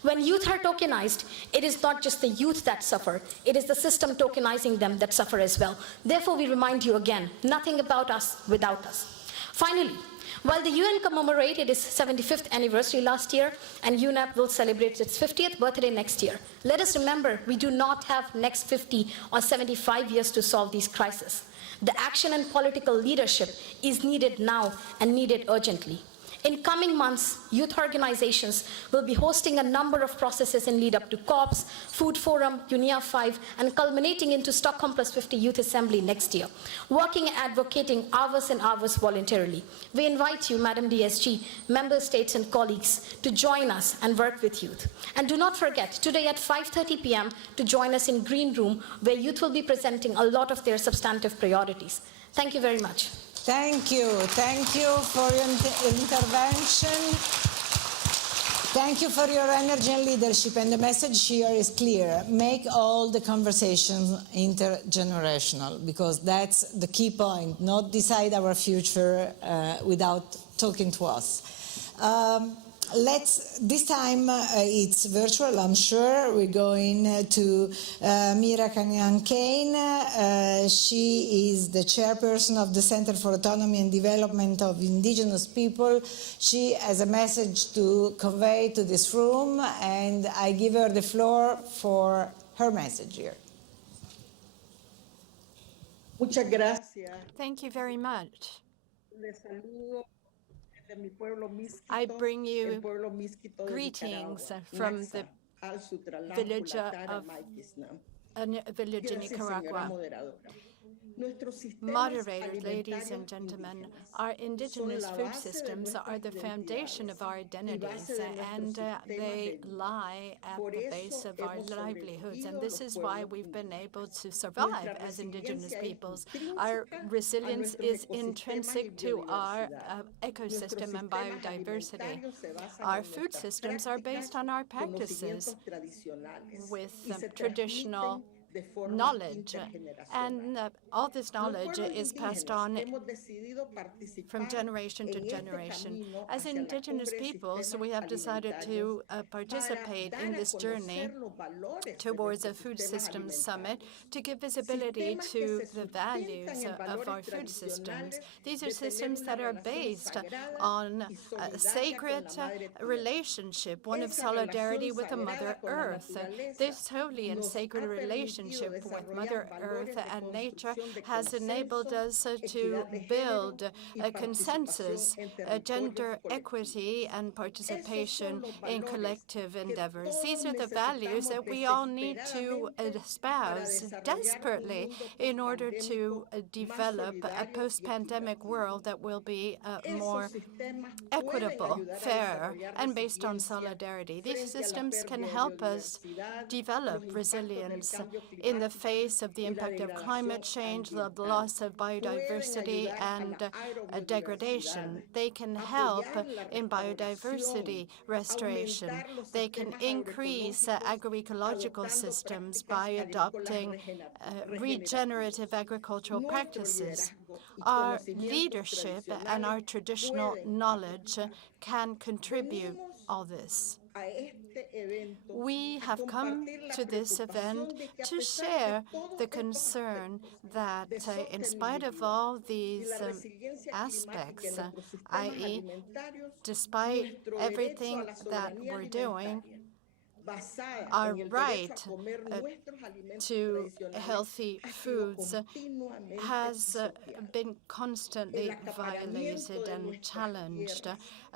When youth are tokenized, it is not just the youth that suffer, it is the system tokenizing them that suffer as well. Therefore, we remind you again, nothing about us without us. Finally, while the UN commemorated its 75th anniversary last year, and UNEP will celebrate its 50th birthday next year, let us remember we do not have next 50 or 75 years to solve these crises. The action and political leadership is needed now and needed urgently. In coming months, youth organizations will be hosting a number of processes in lead up to COPs, Food Forum, UNIA 5, and culminating into Stockholm Plus 50 Youth Assembly next year, working and advocating hours and hours voluntarily. We invite you, Madam DSG, member states and colleagues, to join us and work with youth. And do not forget, today at 5:30 p.m. to join us in Green Room, where youth will be presenting a lot of their substantive priorities. Thank you very much. Thank you. Thank you for your intervention. Thank you for your energy and leadership. And the message here is clear. Make all the conversations intergenerational, because that's the key point. Not decide our future without talking to us. This time it's virtual, I'm sure. We're going to Mira Kanyan-Kane. She is the chairperson of the Center for Autonomy and Development of Indigenous People. She has a message to convey to this room, and I give her the floor for her message here. Muchas gracias. Thank you very much. I bring you greetings from the village in Nicaragua. Moderators, ladies and gentlemen, our indigenous food systems are the foundation of our identities, and they lie at the base of our livelihoods. And this is why we've been able to survive as indigenous peoples. Our resilience is intrinsic to our ecosystem and biodiversity. Our food systems are based on our practices with traditional knowledge, and all this knowledge is passed on from generation to generation. As indigenous peoples, we have decided to participate in this journey towards a food systems summit to give visibility to the values of our food systems. These are systems that are based on a sacred relationship, one of solidarity with the Mother Earth. This holy and sacred relationship with Mother Earth and nature has enabled us to build a consensus, gender equity, and participation in collective endeavors. These are the values that we all need to espouse desperately in order to develop a post-pandemic world that will be more equitable, fair, and based on solidarity. These systems can help us develop resilience in the face of the impact of climate change, the loss of biodiversity, and degradation. They can help in biodiversity restoration. They can increase agroecological systems by adopting regenerative agricultural practices. Our leadership and our traditional knowledge can contribute all this. We have come to this event to share the concern that in spite of all these aspects, i.e., despite everything that we're doing, our right to healthy foods has been constantly violated and challenged.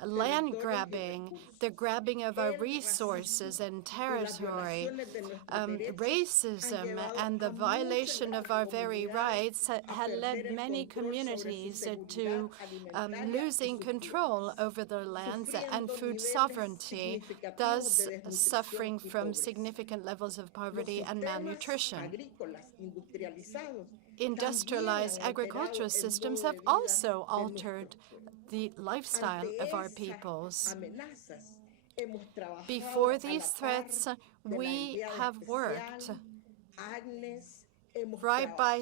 Land grabbing, the grabbing of our resources and territory, racism, and the violation of our very rights had led many communities to losing control over their lands and food sovereignty, thus suffering from significant levels of poverty and malnutrition. Industrialized agricultural systems have also altered the lifestyle of our peoples. Before these threats, we have worked right by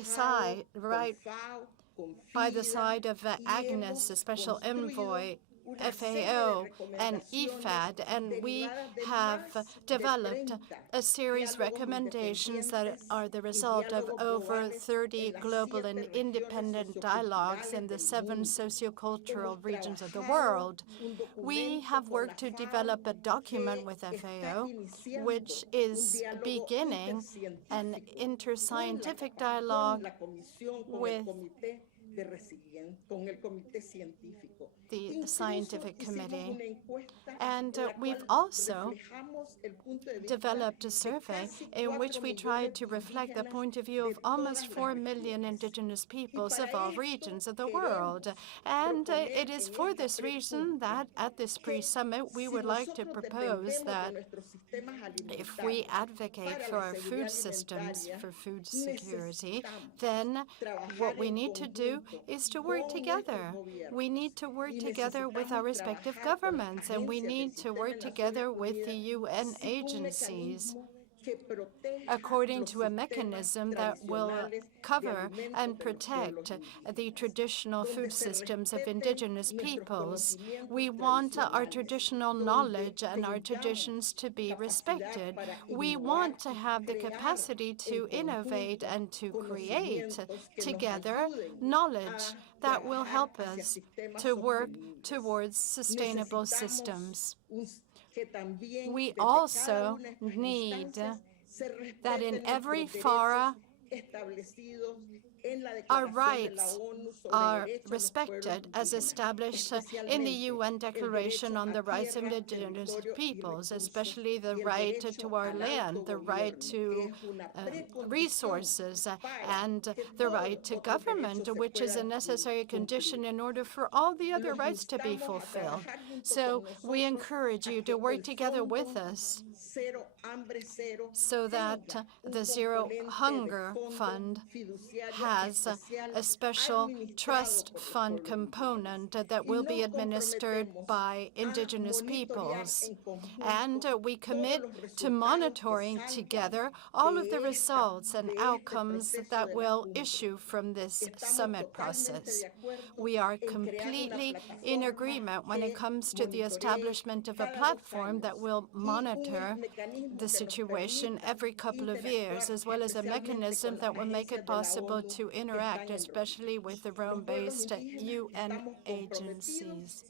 the side of Agnes, the Special Envoy, FAO, and IFAD, and we have developed a series of recommendations that are the result of over 30 global and independent dialogues in the 7 sociocultural regions of the world. We have worked to develop a document with FAO, which is beginning an interscientific dialogue with the scientific committee. And we've also developed a survey in which we tried to reflect the point of view of almost 4 million indigenous peoples of all regions of the world. And it is for this reason that at this pre-summit we would like to propose that if we advocate for our food systems, for food security, then what we need to do is to work together. We need to work together with our respective governments, and we need to work together with the UN agencies according to a mechanism that will cover and protect the traditional food systems of indigenous peoples. We want our traditional knowledge and our traditions to be respected. We want to have the capacity to innovate and to create together knowledge that will help us to work towards sustainable systems. We also need that in every fora, our rights are respected as established in the UN Declaration on the Rights of Indigenous Peoples, especially the right to our land, the right to resources, and the right to government, which is a necessary condition in order for all the other rights to be fulfilled. So we encourage you to work together with us so that the Zero Hunger Fund has a special trust fund component that will be administered by indigenous peoples. And we commit to monitoring together all of the results and outcomes that will issue from this summit process. We are completely in agreement when it comes to the establishment of a platform that will monitor the situation every couple of years, as well as a mechanism that will make it possible to interact, especially with the Rome-based UN agencies.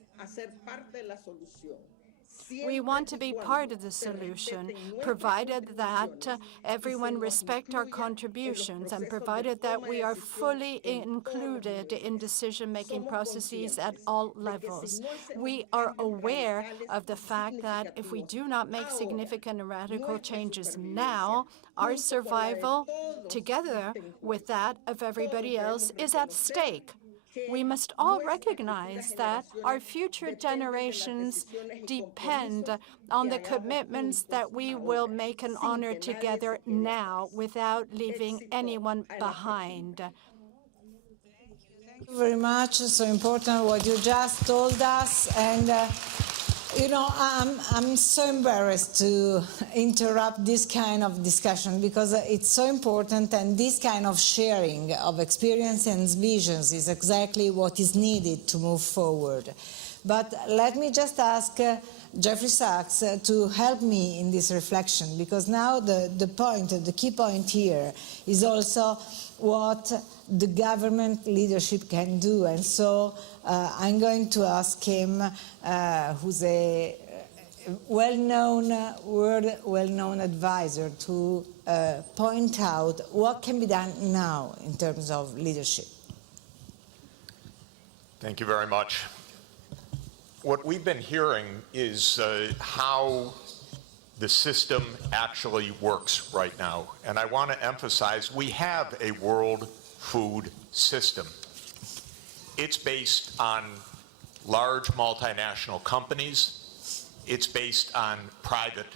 We want to be part of the solution, provided that everyone respect our contributions and provided that we are fully included in decision-making processes at all levels. We are aware of the fact that if we do not make significant and radical changes now, our survival, together with that of everybody else, is at stake. We must all recognize that our future generations depend on the commitments that we will make and honor together now without leaving anyone behind. Thank you very much. So important what you just told us. And you know, I'm so embarrassed to interrupt this kind of discussion because it's so important, and this kind of sharing of experience and visions is exactly what is needed to move forward. But let me just ask Jeffrey Sachs to help me in this reflection, because now the key point here is also what the government leadership can do. And so I'm going to ask him, who's a well-known advisor, to point out what can be done now in terms of leadership. Thank you very much. What we've been hearing is how the system actually works right now. And I want to emphasize we have a world food system. It's based on large multinational companies. It's based on private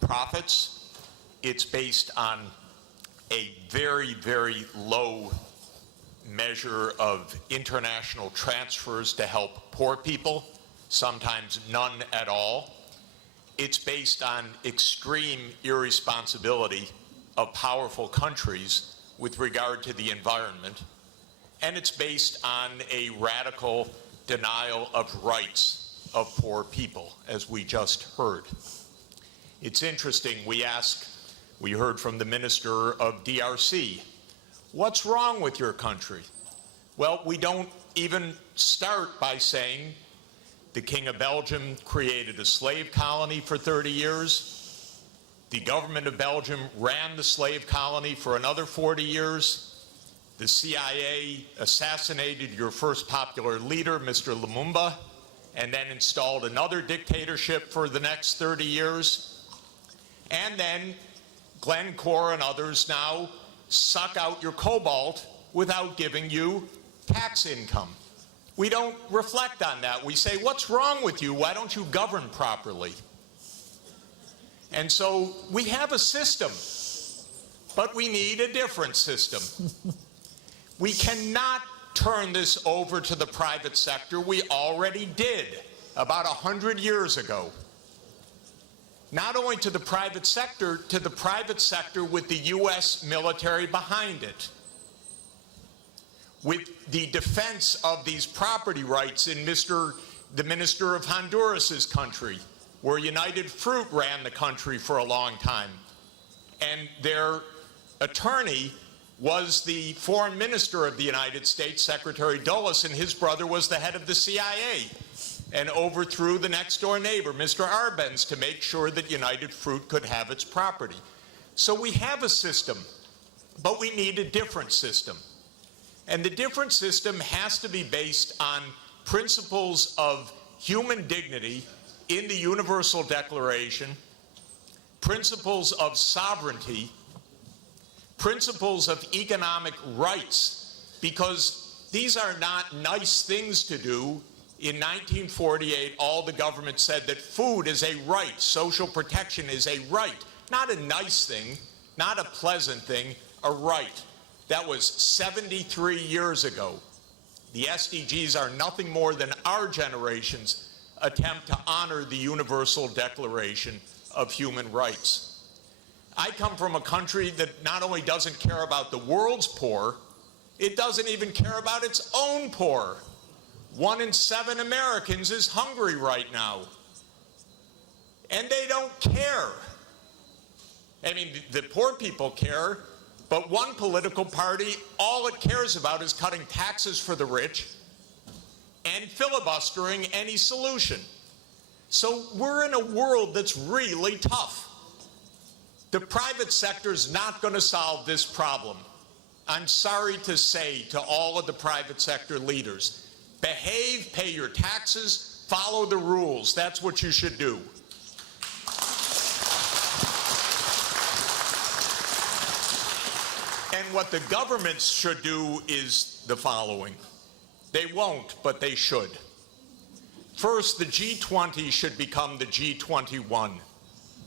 profits. It's based on a very, very low measure of international transfers to help poor people, sometimes none at all. It's based on extreme irresponsibility of powerful countries with regard to the environment. And it's based on a radical denial of rights of poor people, as we just heard. It's interesting, we heard from the Minister of DRC, what's wrong with your country? Well, we don't even start by saying the King of Belgium created a slave colony for 30 years. The government of Belgium ran the slave colony for another 40 years. The CIA assassinated your first popular leader, Mr. Lumumba, and then installed another dictatorship for the next 30 years. And then Glencore and others now suck out your cobalt without giving you tax income. We don't reflect on that. We say, what's wrong with you? Why don't you govern properly? And so we have a system, but we need a different system. We cannot turn this over to the private sector. We already did about 100 years ago. Not only to the private sector with the U.S. military behind it, with the defense of these property rights in the Minister of Honduras's country, where United Fruit ran the country for a long time. And their attorney was the foreign minister of the United States, Secretary Dulles, and his brother was the head of the CIA, and overthrew the next door neighbor, Mr. Arbenz, to make sure that United Fruit could have its property. So we have a system, but we need a different system. And the different system has to be based on principles of human dignity in the Universal Declaration, principles of sovereignty, principles of economic rights, because these are not nice things to do. In 1948, all the government said that food is a right, social protection is a right, not a nice thing, not a pleasant thing, a right. That was 73 years ago. The SDGs are nothing more than our generation's attempt to honor the Universal Declaration of Human Rights. I come from a country that not only doesn't care about the world's poor, it doesn't even care about its own poor. 1 in 7 Americans is hungry right now. And they don't care. I mean, the poor people care, but one political party, all it cares about is cutting taxes for the rich and filibustering any solution. So we're in a world that's really tough. The private sector's not going to solve this problem. I'm sorry to say to all of the private sector leaders, behave, pay your taxes, follow the rules. That's what you should do. And what the governments should do is the following. They won't, but they should. First, the G20 should become the G21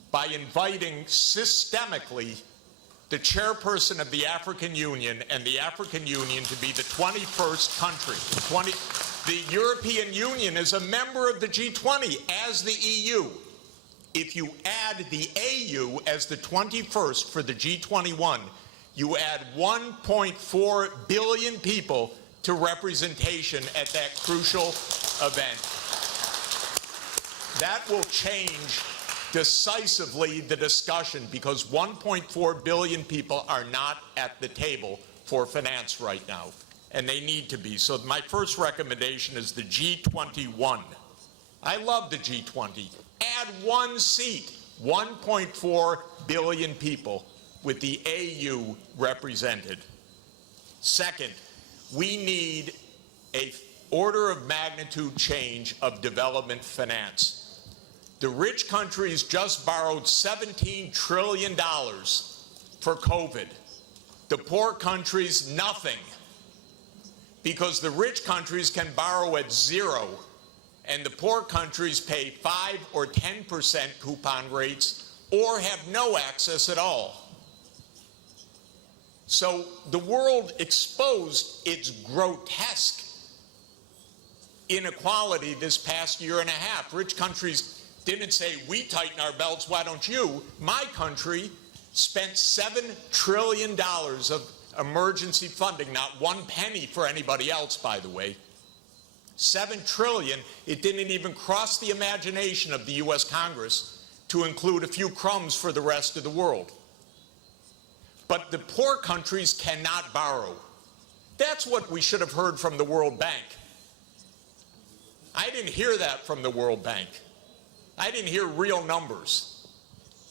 by inviting systemically the chairperson of the African Union and the African Union to be the 21st country. The European Union is a member of the G20 as the EU. If you add the AU as the 21st for the G21, you add 1.4 billion people to representation at that crucial event. That will change decisively the discussion, because 1.4 billion people are not at the table for finance right now, and they need to be. So my first recommendation is the G21. I love the G20. Add one seat, 1.4 billion people with the AU represented. Second, we need an order of magnitude change of development finance. The rich countries just borrowed $17 trillion for COVID. The poor countries, nothing. Because the rich countries can borrow at 0, and the poor countries pay 5 or 10% coupon rates or have no access at all. So the world exposed its grotesque inequality this past year and a half. Rich countries didn't say, we tighten our belts, why don't you? My country spent $7 trillion of emergency funding, not 1 penny for anybody else, by the way. $7 trillion, it didn't even cross the imagination of the US Congress to include a few crumbs for the rest of the world. But the poor countries cannot borrow. That's what we should have heard from the World Bank. I didn't hear that from the World Bank. I didn't hear real numbers.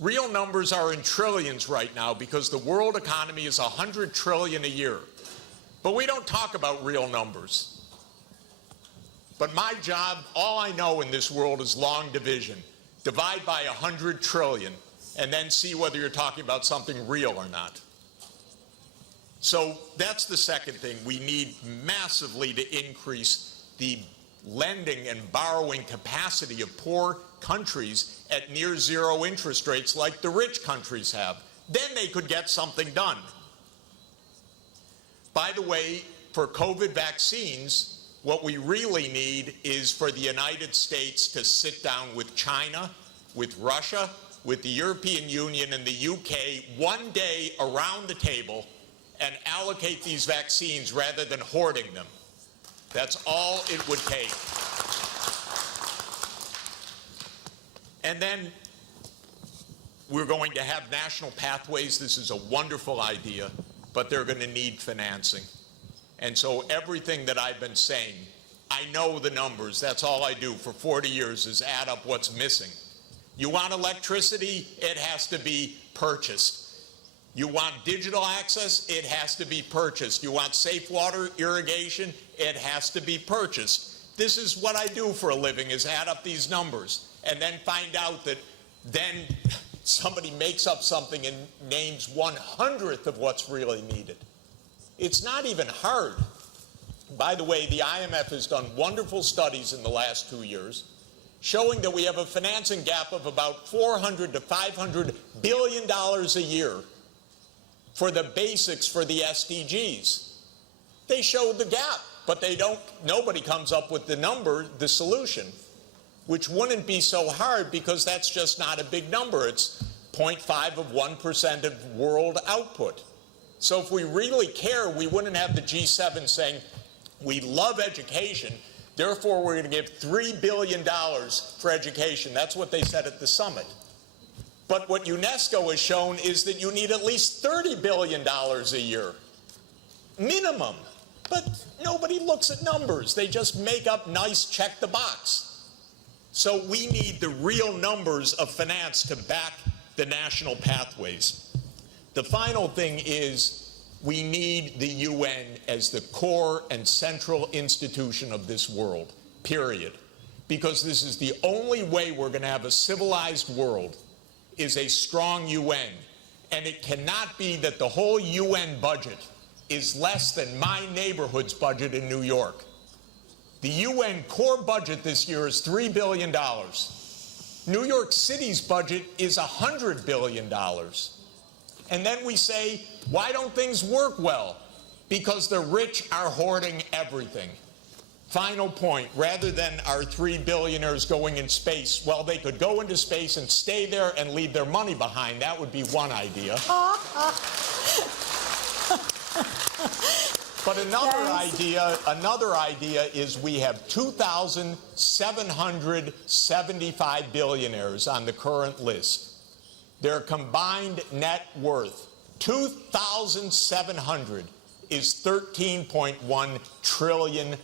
Real numbers are in trillions right now because the world economy is 100 trillion a year. But we don't talk about real numbers. But my job, all I know in this world is long division. Divide by 100 trillion and then see whether you're talking about something real or not. So that's the second thing. We need massively to increase the lending and borrowing capacity of poor countries at near 0 interest rates like the rich countries have. Then they could get something done. By the way, for COVID vaccines, what we really need is for the United States to sit down with China, with Russia, with the European Union and the UK one day around the table and allocate these vaccines rather than hoarding them. That's all it would take. And then we're going to have national pathways. This is a wonderful idea, but they're going to need financing. And so everything that I've been saying, I know the numbers. That's all I do for 40 years is add up what's missing. You want electricity? It has to be purchased. You want digital access? It has to be purchased. You want safe water irrigation? It has to be purchased. This is what I do for a living, is add up these numbers and then find out that then somebody makes up something and names 1/100th of what's really needed. It's not even hard. By the way, the IMF has done wonderful studies in the last 2 years showing that we have a financing gap of about $400 to $500 billion a year for the basics for the SDGs. They showed the gap, but nobody comes up with the number, the solution, which wouldn't be so hard because that's just not a big number. It's 0.5 of 1% of world output. So if we really care, we wouldn't have the G7 saying, we love education, therefore we're going to give $3 billion for education. That's what they said at the summit. But what UNESCO has shown is that you need at least $30 billion a year, minimum. But nobody looks at numbers. They just make up nice check the box. So we need the real numbers of finance to back the national pathways. The final thing is we need the UN as the core and central institution of this world, period. Because this is the only way we're going to have a civilized world, is a strong UN. And it cannot be that the whole UN budget is less than my neighborhood's budget in New York. The UN core budget this year is $3 billion. New York City's budget is $100 billion. And then we say, why don't things work well? Because the rich are hoarding everything. Final point, rather than our 3 billionaires going in space, well, they could go into space and stay there and leave their money behind. That would be one idea. But another idea is we have 2,775 billionaires on the current list. Their combined net worth, 2,700, is $13.1 trillion.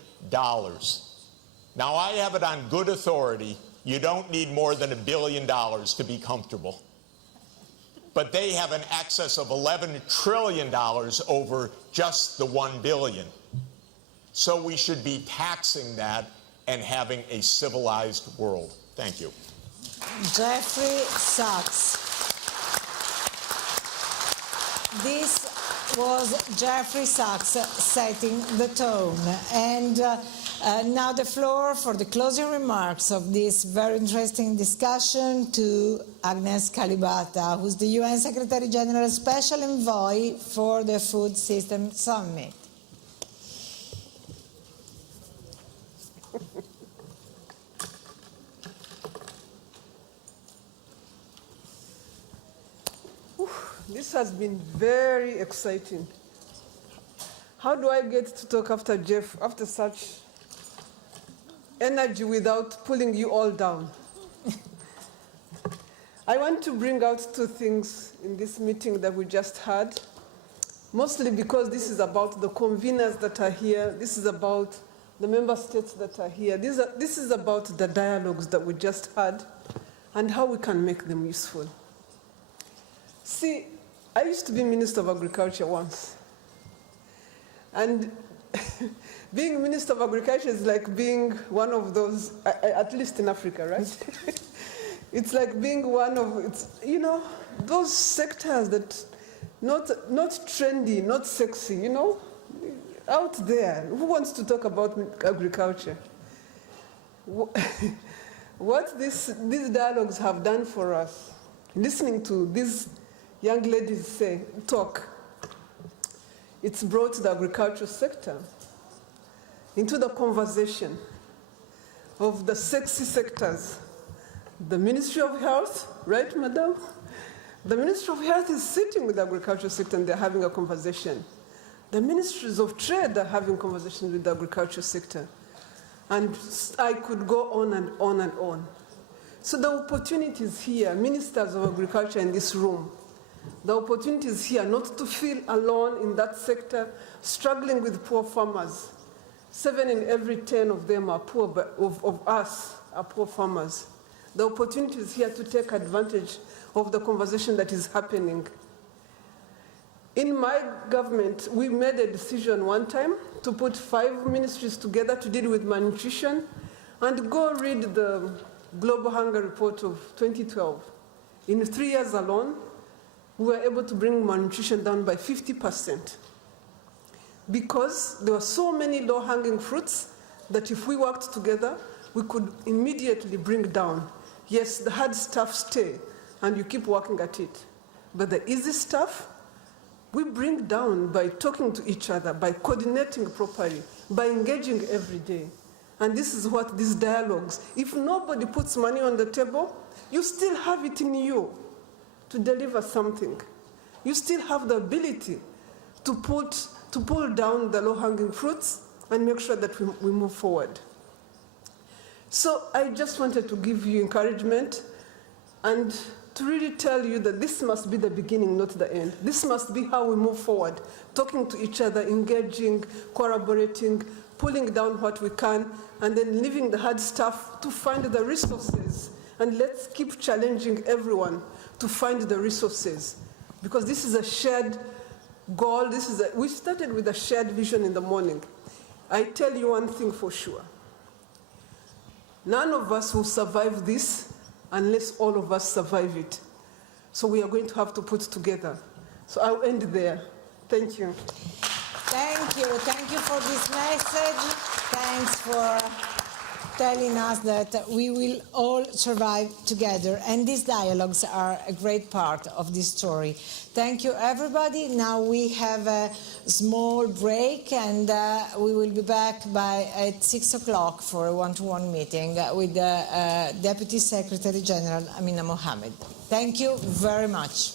Now, I have it on good authority, you don't need more than $1 billion to be comfortable. But they have an excess of $11 trillion over just the $1 billion. So we should be taxing that and having a civilized world. Thank you. Jeffrey Sachs. This was Jeffrey Sachs setting the tone. And now the floor for the closing remarks of this very interesting discussion to Agnes Kalibata, who's the UN Secretary General Special Envoy for the Food System Summit. This has been very exciting. How do I get to talk after Jeff, after such energy without pulling you all down? I want to bring out two things in this meeting that we just had, mostly because this is about the conveners that are here, this is about the member states that are here, this is about the dialogues that we just had and how we can make them useful. See, I used to be Minister of Agriculture once. And being Minister of Agriculture is like being one of those, at least in Africa, right? It's like being one of, those sectors that not trendy, not sexy, out there. Who wants to talk about agriculture? What these dialogues have done for us, listening to these young ladies talk, it's brought the agricultural sector into the conversation of the sexy sectors. The Ministry of Health, right, Madam? The Ministry of Health is sitting with the agricultural sector and they're having a conversation. The Ministries of Trade are having conversations with the agricultural sector. And I could go on and on and on. So the opportunity is here, ministers of agriculture in this room. The opportunity is here not to feel alone in that sector, struggling with poor farmers. 7 in every 10 of them are poor, but of us are poor farmers. The opportunity is here to take advantage of the conversation that is happening. In my government, we made a decision one time to put 5 ministries together to deal with malnutrition, and go read the Global Hunger Report of 2012. In 3 years alone, we were able to bring malnutrition down by 50%. Because there were so many low-hanging fruits that if we worked together, we could immediately bring down. Yes, the hard stuff stay, and you keep working at it. But the easy stuff, we bring down by talking to each other, by coordinating properly, by engaging every day. And this is what these dialogues, if nobody puts money on the table, you still have it in you to deliver something. You still have the ability to pull down the low-hanging fruits and make sure that we move forward. So I just wanted to give you encouragement and to really tell you that this must be the beginning, not the end. This must be how we move forward, talking to each other, engaging, collaborating, pulling down what we can, and then leaving the hard stuff to find the resources. And let's keep challenging everyone to find the resources, because this is a shared goal. We started with a shared vision in the morning. I tell you one thing for sure. None of us will survive this unless all of us survive it. So we are going to have to put together. So I'll end there. Thank you. Thank you. Thank you for this message. Thanks for telling us that we will all survive together. And these dialogues are a great part of this story. Thank you, everybody. Now we have a small break, and we will be back at 6 o'clock for a one-to-one meeting with the Deputy Secretary General, Amina Mohammed. Thank you very much.